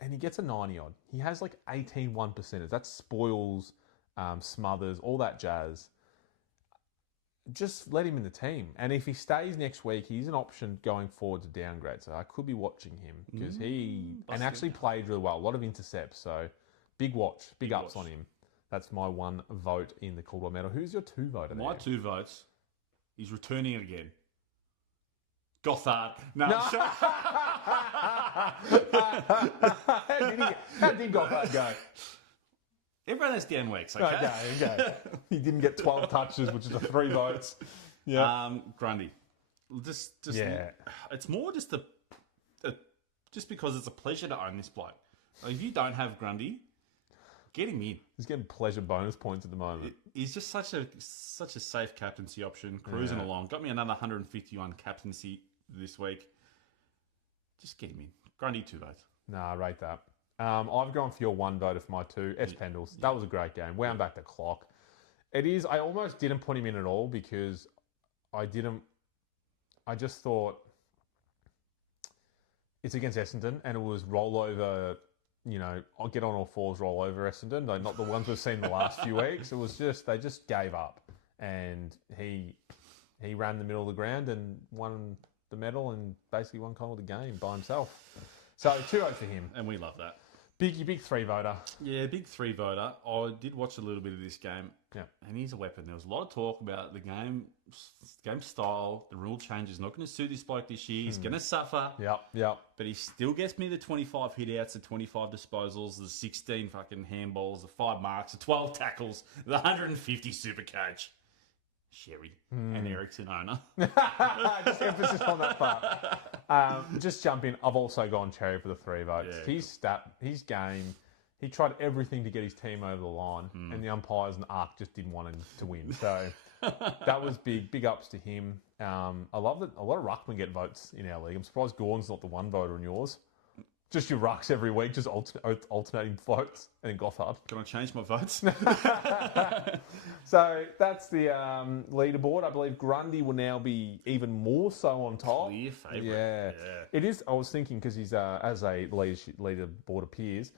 And he gets a 90-odd. He has like 18 1%ers. That spoils, smothers, all that jazz. just let him in the team. And if he stays next week, he's an option going forward to downgrade. So I could be watching him because actually played really well. A lot of intercepts. So big watch, big ups on him. That's my one vote in the Caldwell Medal. Who's your two voter there? My 2 votes. He's returning it again. Gothard. No. How did Gothard go? Everyone has down weeks, okay? Okay. He didn't get 12 touches, which is a 3 votes. Yeah. Grundy. Just it's more just just because it's a pleasure to own this bloke. Like, if you don't have Grundy, get him in. He's getting pleasure bonus points at the moment. He's just such a safe captaincy option, cruising along. Got me another 151 captaincy this week. Just get him in. Grundy 2 votes. Nah, I rate that. I've gone for your 1 voter for my 2. Pendles. Yeah. That was a great game. Wound back the clock. It is. I almost didn't put him in at all because I just thought it's against Essendon and it was rollover. I'll get on all fours, roll over Essendon. Like, not the ones we've seen the last few weeks. It was just they just gave up, and he ran the middle of the ground and won the medal and basically won kind of the game by himself. So 2 votes for him, and we love that. Big 3 voter. Yeah, big 3 voter. I did watch a little bit of this game. Yeah, and he's a weapon. There was a lot of talk about the game style. The rule change is not going to suit this bloke this year. He's going to suffer. Yep. But he still gets me the 25 hit-outs, the 25 disposals, the 16 fucking handballs, the 5 marks, the 12 tackles, the 150 Supercoach. Sherry and Ericsson owner. Just emphasis on that part. Just jump in. I've also gone Cherry for the 3 votes. Yeah, his game, he tried everything to get his team over the line, and the umpires and the ARC just didn't want him to win. So that was big. Big ups to him. I love that a lot of ruckmen get votes in our league. I'm surprised Gordon's not the 1 voter in yours. Just your rucks every week, just alternating votes, and then Gothard. Can I change my votes? So that's the leaderboard. I believe Grundy will now be even more so on top. Clear favourite. Yeah, it is. I was thinking because he's as a leaderboard appears,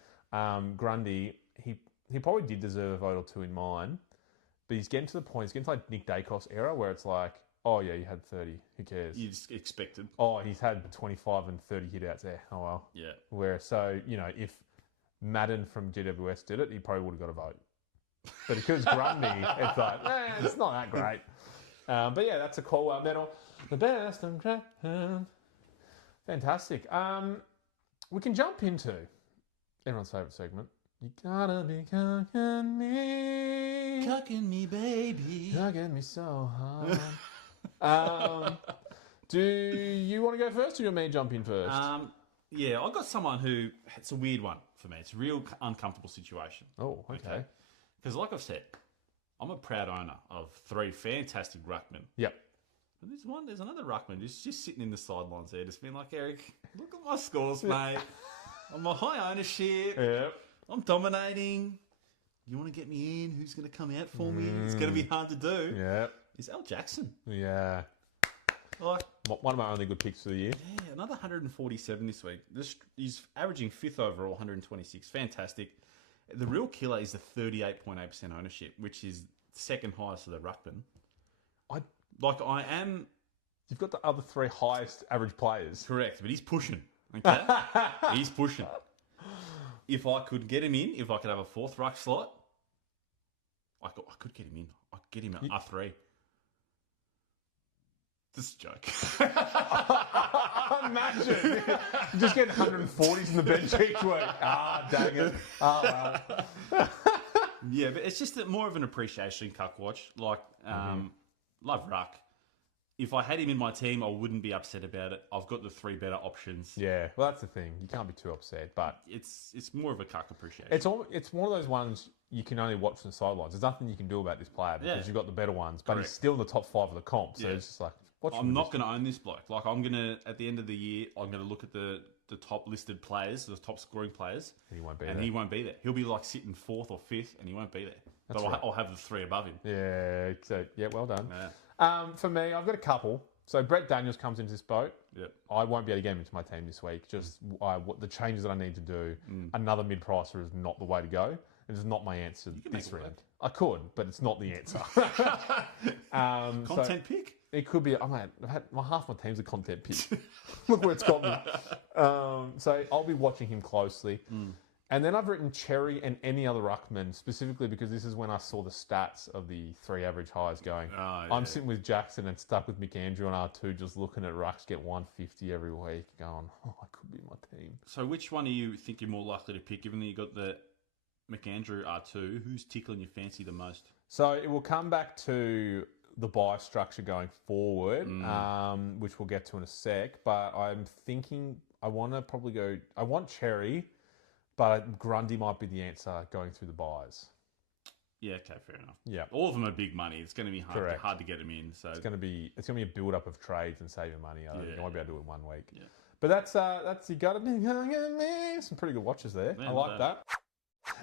Grundy he probably did deserve a vote or 2 in mine, but he's getting to the point. He's getting to like Nick Dacos era where it's like, oh yeah, you had 30. Who cares? You just expected. Oh, he's had 25 and 30 hit-outs there. Oh well. Yeah. Where if Madden from GWS did it, he probably would have got a vote. But because Grundy, it's like, it's not that great. But yeah, that's a call medal. The best and fantastic. We can jump into everyone's favourite segment. You gotta be cucking me. Cucking me, baby. Cucking me so hard. Do you want to go first or do you want me to jump in first? Yeah, I got someone who, it's a weird one for me. It's a real uncomfortable situation. Oh, okay. Because like I've said, I'm a proud owner of 3 fantastic ruckmen. Yep. And there's another ruckman just sitting in the sidelines there, just being like, Eric, look at my scores, mate. I'm a high ownership. Yep. I'm dominating. You want to get me in? Who's going to come out for me? It's going to be hard to do. Yeah. Is Al Jackson. Yeah. Like, one of my only good picks for the year. Yeah, another 147 this week. He's averaging 5th overall, 126. Fantastic. The real killer is the 38.8% ownership, which is second highest of the ruckman. You've got the other 3 highest average players. Correct, but he's pushing. Okay, he's pushing. If I could get him in, if I could have a 4th ruck slot, I could get him in. I could get him at R3. This is a joke. Imagine. You just get 140s in the bench each week. Dang it. Well. Yeah, but it's just more of an appreciation cuck watch. Like, love ruck. If I had him in my team, I wouldn't be upset about it. I've got the 3 better options. Yeah, well, that's the thing. You can't be too upset, but it's more of a cuck appreciation. It's one of those ones you can only watch from the sidelines. There's nothing you can do about this player because you've got the better ones, but he's still in the top 5 of the comp. So it's just like, I'm not going to own this bloke. Like, I'm going to, at the end of the year, I'm going to look at the top listed players, the top scoring players. And he won't be there. And he won't be there. He'll be like sitting 4th or 5th and he won't be there. But I'll have the 3 above him. Yeah, so, well done. Yeah. For me, I've got a couple. So Brett Daniels comes into this boat. Yep. I won't be able to get him into my team this week. Just what the changes that I need to do. Another mid-pricer is not the way to go. It is not my answer this round. I could, but it's not the answer. Content pick? It could be. Half my team's a content pick. Look where it's got me. So I'll be watching him closely. And then I've written Cherry and any other ruckman, specifically because this is when I saw the stats of the 3 average highs going. I'm sitting with Jackson and stuck with McAndrew on R2, just looking at rucks get 150 every week, going, I could be my team. So which one do you think you're more likely to pick, given that you got the McAndrew R2? Who's tickling your fancy the most? So it will come back to the buy structure going forward, which we'll get to in a sec. But I'm thinking I want Cherry, but Grundy might be the answer going through the buys. Yeah, okay, fair enough. Yeah, all of them are big money. It's going to be hard to get them in. So it's going to be a build up of trades and saving money. I think you might be able to do it in 1 week. Yeah. But that's you got to be some pretty good watches there. I like that.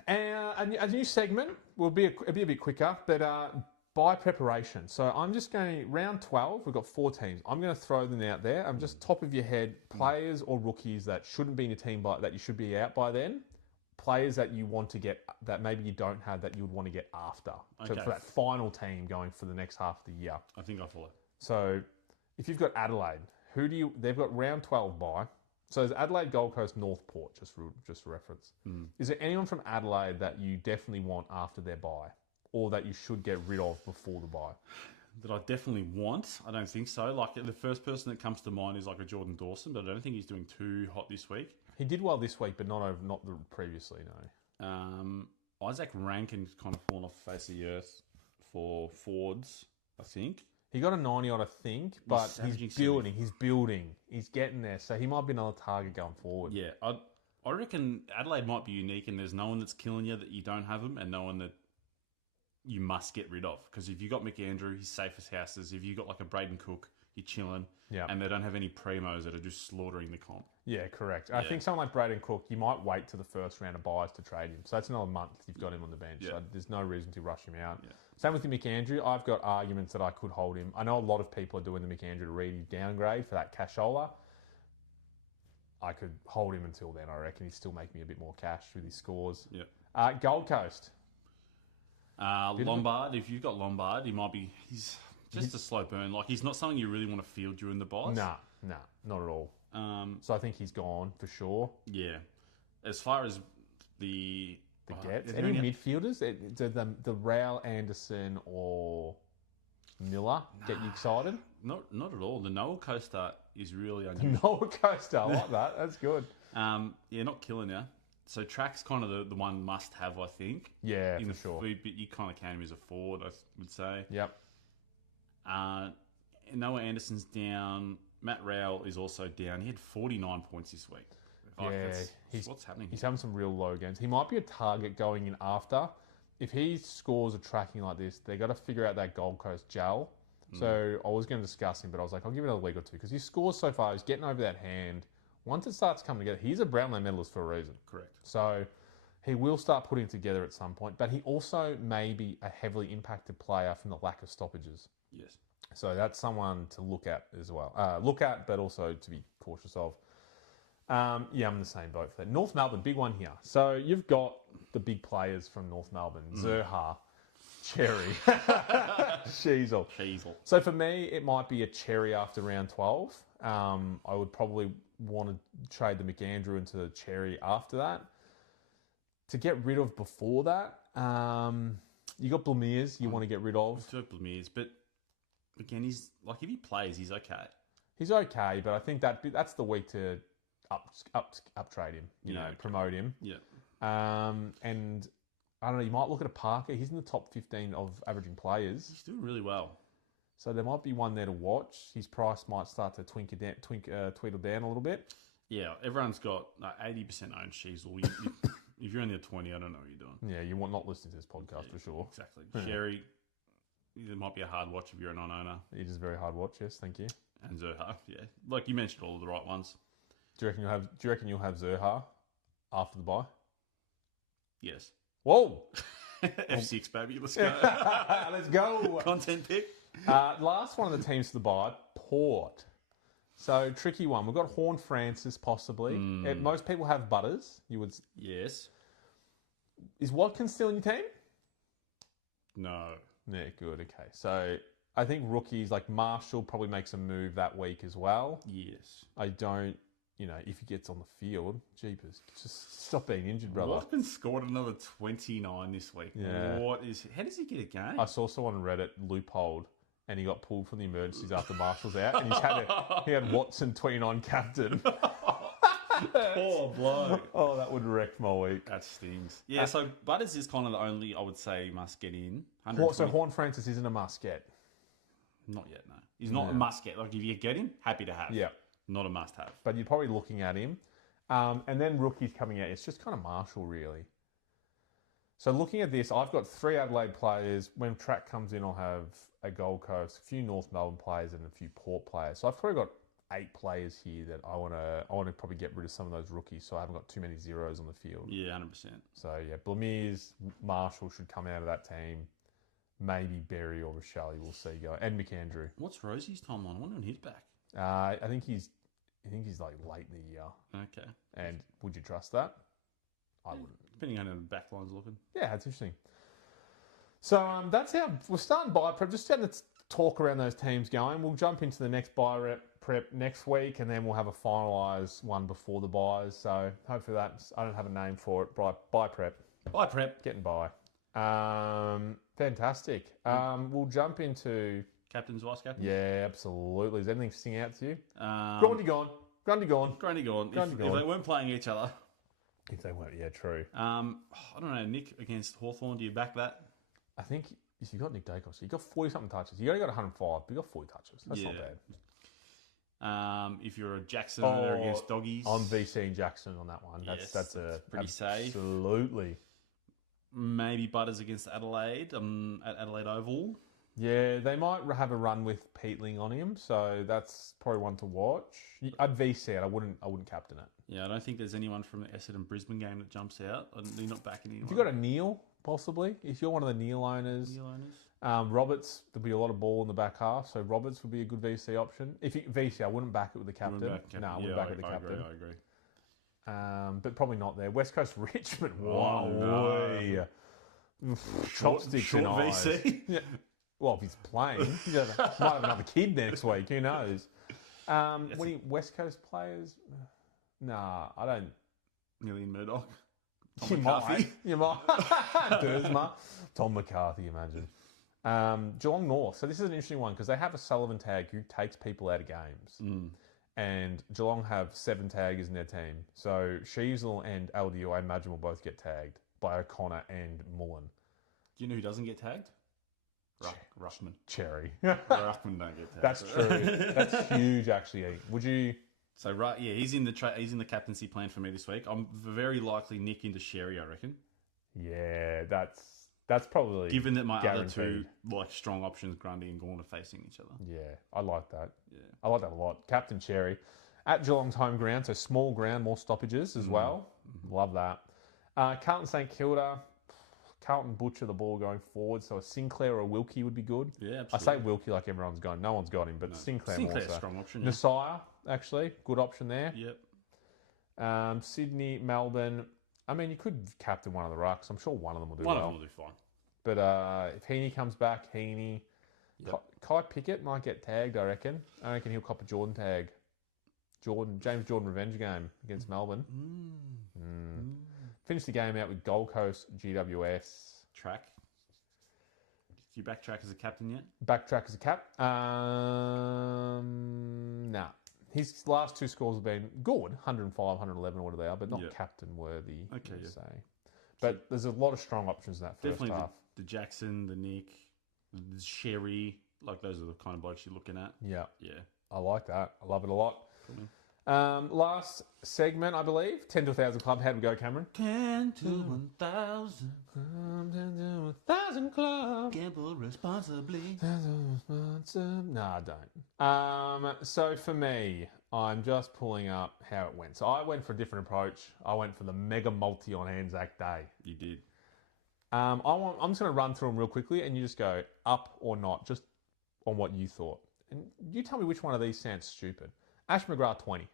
And a new segment will be a bit quicker, but by preparation. So I'm just going round 12. We've got 4 teams. I'm going to throw them out there. I'm just top of your head players or rookies that shouldn't be in your team that you should be out by then. Players that you want to get that maybe you don't have that you would want to get after. Okay. So for that final team going for the next half of the year. I think I follow. So if you've got Adelaide, they've got round 12 bye. So there's Adelaide, Gold Coast, Northport, just for reference. Is there anyone from Adelaide that you definitely want after their bye? Or that you should get rid of before the bye? That I definitely want? I don't think so. Like, the first person that comes to mind is like a Jordan Dawson, but I don't think he's doing too hot this week. He did well this week, but not the previously, no. Isaac Rankin's kind of fallen off the face of the earth for Fords, I think. He got a 90 odd, I think, but he's building. He's getting there, so he might be another target going forward. Yeah, I reckon Adelaide might be unique, and there's no one that's killing you that you don't have him, and no one that you must get rid of. Because if you got McAndrew, he's safe as houses. If you got like a Braden Cook, you're chilling. Yeah. And they don't have any primos that are just slaughtering the comp. Yeah, correct. I think someone like Braden Cook, you might wait to the first round of buys to trade him. So that's another month you've got him on the bench. Yeah. So there's no reason to rush him out. Yeah. Same with the McAndrew. I've got arguments that I could hold him. I know a lot of people are doing the McAndrew to Reedy downgrade for that cashola. I could hold him until then, I reckon. He'd still make me a bit more cash with his scores. Yeah. Gold Coast. Lombard. If you've got Lombard, he's just a slow burn. Like, he's not something you really want to field during the buys. Nah, not at all. So I think he's gone for sure. Yeah. As far as the gets, any midfielders? The Raul, Anderson or Miller get you excited? Not at all. The Noah Coaster is really unusual. Noah Coaster, I like that. That's good. Yeah, not killing you. So Track's kind of the one must-have, I think. Yeah, for sure. But you kind of count him as a forward, I would say. Yep. Noah Anderson's down. Matt Rowell is also down. He had 49 points this week. What's happening here? He's having some real low games. He might be a target going in after. If he scores are tracking like this, they got to figure out that Gold Coast gel. So I was going to discuss him, but I was like, I'll give it another week or two because his scores so far, he's getting over that hand. Once it starts coming together, he's a Brownlow medalist for a reason. Correct. So he will start putting together at some point, but he also may be a heavily impacted player from the lack of stoppages. Yes. So that's someone to look at as well. But also to be cautious of. I'm in the same boat for that. North Melbourne, big one here. So you've got the big players from North Melbourne. Zerha, Cherry, Sheasel. So for me, it might be a Cherry after round 12. I would probably want to trade the McAndrew into the Cherry after that. To get rid of before that, you got Blamiers you want to get rid of. Blamiers, but again, he's like, if he plays, he's okay. He's okay, but I think that's the week to up trade him, promote him. Yeah. And I don't know, you might look at a Parker. He's in the top 15 of averaging players. He's doing really well. So there might be one there to watch. His price might start to tweedle down a little bit. Yeah, everyone's got 80% own Sheasel. If you're only at 20, I don't know what you're doing. Yeah, you want not listening to this podcast for sure. Exactly. Sherry, it might be a hard watch if you're a non-owner. It is a very hard watch, yes, thank you. And Zerha, yeah. Like you mentioned, all of the right ones. Do you reckon you'll have Zerha after the bye? Yes. Whoa! F6, baby, let's go. Let's go. Content pick. Last one of the teams to the bye, Port. So, tricky one. We've got Horn Francis, possibly. Most people have Butters. Yes. Is Watkins still in your team? No. Yeah, good. Okay. So I think rookies like Marshall probably makes a move that week as well. Yes. I don't, if he gets on the field, jeepers, just stop being injured, brother. Watkins scored another 29 this week. Yeah. How does he get a game? I saw someone on Reddit loopholed and he got pulled from the emergencies after Marshall's out and he had Watson 29 captain. Poor bloke. Oh, that would wreck my week. That stings. Yeah, so Butters is kind of the only, I would say, must get in. So Horn Francis isn't a must get? Not yet, no. He's not a must get. Like, if you get him, happy to have. Yeah. Not a must have. But you're probably looking at him. And then rookies coming out. It's just kind of Marshall, really. So looking at this, I've got 3 Adelaide players. When track comes in, I'll have a Gold Coast, a few North Melbourne players, and a few Port players. So I've probably got 8 players here that I want to probably get rid of some of those rookies, so I haven't got too many zeros on the field. Yeah, 100%. So yeah, Blamiers, Marshall should come out of that team. Maybe Berry or Rochelle, we'll see go, and McAndrew. What's Rosie's timeline? I wonder when he's back. I think he's like late in the year. Okay. And would you trust that? I wouldn't. Depending on how the back line's looking. Yeah, that's interesting. So that's how we're starting buy prep. Just getting to talk around those teams going. We'll jump into the next buy prep next week, and then we'll have a finalised one before the buys. So hopefully I don't have a name for it. Buy prep. Buy prep. Getting by. Fantastic. We'll jump into Captains, vice captains. Yeah, absolutely. Does anything sting out to you? Grundy gone. If they weren't playing each other. If they weren't, yeah, true. I don't know. Nick against Hawthorn. Do you back that? I think if you got Nick Dacos, you got 40-something touches. You only got 105, but you got 40 touches. That's not bad. If you're a Jackson owner against Doggies. I'm VCing Jackson on that one. That's pretty safe. Absolutely. Maybe Butters against Adelaide at Adelaide Oval. Yeah, they might have a run with Peatling on him, so that's probably one to watch. I'd VC it. I wouldn't captain it. Yeah, I don't think there's anyone from the Essendon Brisbane game that jumps out. They're not backing anyone. If you've got a Neil, possibly, if you're one of the Neil owners. Roberts, there'll be a lot of ball in the back half, so Roberts would be a good VC option. If you VC, I wouldn't back it with the captain. No, I wouldn't back it with the captain. I agree. But probably not there. West Coast Richmond. Wow. No. Chopsticks and eyes. VC. Yeah. Well, if he's playing, he might have another kid next week. Who knows? West Coast players? Nah, I don't. Million Murdoch. You might. Dersma. Tom McCarthy, imagine. Geelong North. So this is an interesting one because they have a Sullivan tag who takes people out of games. And Geelong have 7 taggers in their team. So Sheasel and LDU, I imagine, will both get tagged by O'Connor and Mullen. Do you know who doesn't get tagged? Rushman. Cherry. Rushman don't get tagged. That's true. That's huge, actually. Would you... So, he's in the captaincy plan for me this week. I'm very likely Nick into Sherry, I reckon. Yeah, that's probably given that my guaranteed. other 2 strong options, Grundy and Gawn, are facing each other. Yeah, I like that. Yeah, I like that a lot. Captain Cherry at Geelong's home ground, so small ground, more stoppages as well. Love that. Carlton St Kilda. Carlton butcher the ball going forward, so a Sinclair or a Wilkie would be good. Yeah, absolutely. I say Wilkie like everyone's going. No one's got him, but Sinclair's a strong option. Messiah, actually, good option there. Yep. Sydney, Melbourne. I mean, you could captain one of the rucks. I'm sure one of them will do One of them will do fine. But if Heaney comes back, Heaney. Yep. Kai Pickett might get tagged, I reckon. I reckon he'll cop a Jordan tag. James Jordan revenge game against Melbourne. Finish the game out with Gold Coast, GWS. Track. Do you backtrack as a captain yet? Backtrack as a cap? Nah. His last 2 scores have been good, 105, 111 or whatever they are, but not captain worthy, say. But there's a lot of strong options in that first definitely half. The Jackson, the Nick, the Sherry, like those are the kind of blokes you're looking at. Yeah. Yeah. I like that. I love it a lot. Cool. Last segment, I believe. 10 to 1,000 Club. How'd we go, Cameron? 10 to 1,000. 10 to 1,000 Club. Gamble responsibly. No, I don't. So for me, I'm just pulling up how it went. So I went for a different approach. I went for the mega multi on Anzac Day. You did. I'm just going to run through them real quickly, and you just go up or not, just on what you thought. And you tell me which one of these sounds stupid. Ash McGrath, 20.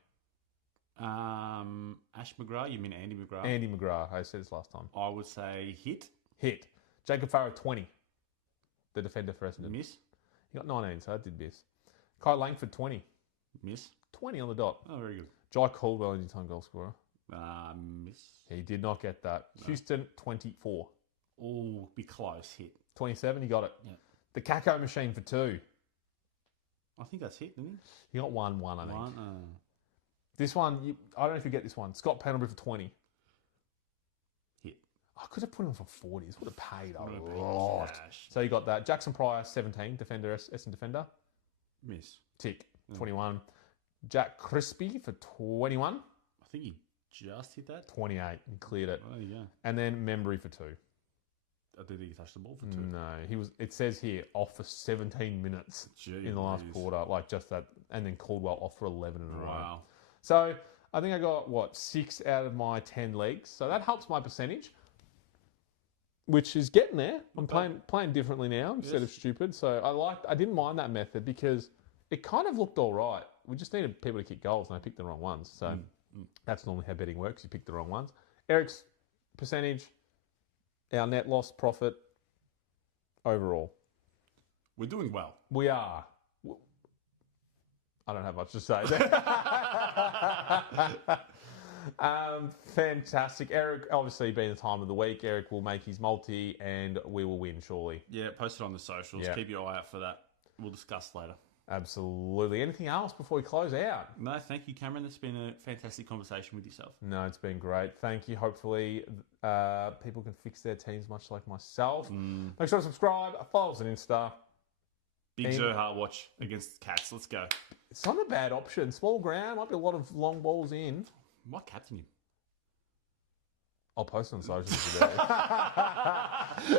Ash McGrath? You mean Andy McGrath? Andy McGrath. I said this last time. I would say hit. Jacob Farrow, 20. the defender for Essendon. Miss. He got 19, so that did miss. Kai Langford, 20. Miss. 20 on the dot. Oh, very good. Jai Caldwell, anytime goal scorer. Miss. He did not get that. No. Houston, 24. Oh, be close. Hit. 27, he got it. Yeah. The Kako machine for 2. I think that's hit, didn't he? He got 1-1, I think. This one, I don't know if you get this one. Scott Pendlebury for 20. Hit. I could have put him for 40. This would have paid a lot. So you got that. Jackson Pryor, 17, defender, Essendon defender. Miss. Tick, 21. Jack Crispy for 21. I think he just hit that. 28 and cleared it. Oh, yeah. And then Membry for 2. I did think he touched the ball for 2. No, he was. It says here off for 17 minutes in the last quarter, like just that, and then Caldwell off for 11 in a row. Wow. So I think I got 6 out of my 10 leagues. So that helps my percentage, which is getting there. I'm playing differently now instead of stupid. So I didn't mind that method because it kind of looked all right. We just needed people to kick goals, and I picked the wrong ones. So that's normally how betting works. You pick the wrong ones. Eric's percentage. Our net loss profit overall. We're doing well. We are. I don't have much to say. Fantastic. Eric, obviously being the time of the week, Eric will make his multi and we will win, surely. Yeah, post it on the socials. Yeah. Keep your eye out for that. We'll discuss later. Absolutely. Anything else before we close out? No, thank you, Cameron. It's been a fantastic conversation with yourself. No, it's been great. Thank you. Hopefully, people can fix their teams much like myself. Make sure to subscribe. Follow us on Insta. Big Zerha watch against Cats. Let's go. It's not a bad option. Small ground. Might be a lot of long balls in. Might captain him. I'll post on socials today.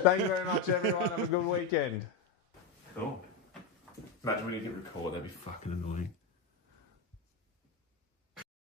Thank you very much, everyone. Have a good weekend. Cool. Imagine when you hit record, that'd be fucking annoying.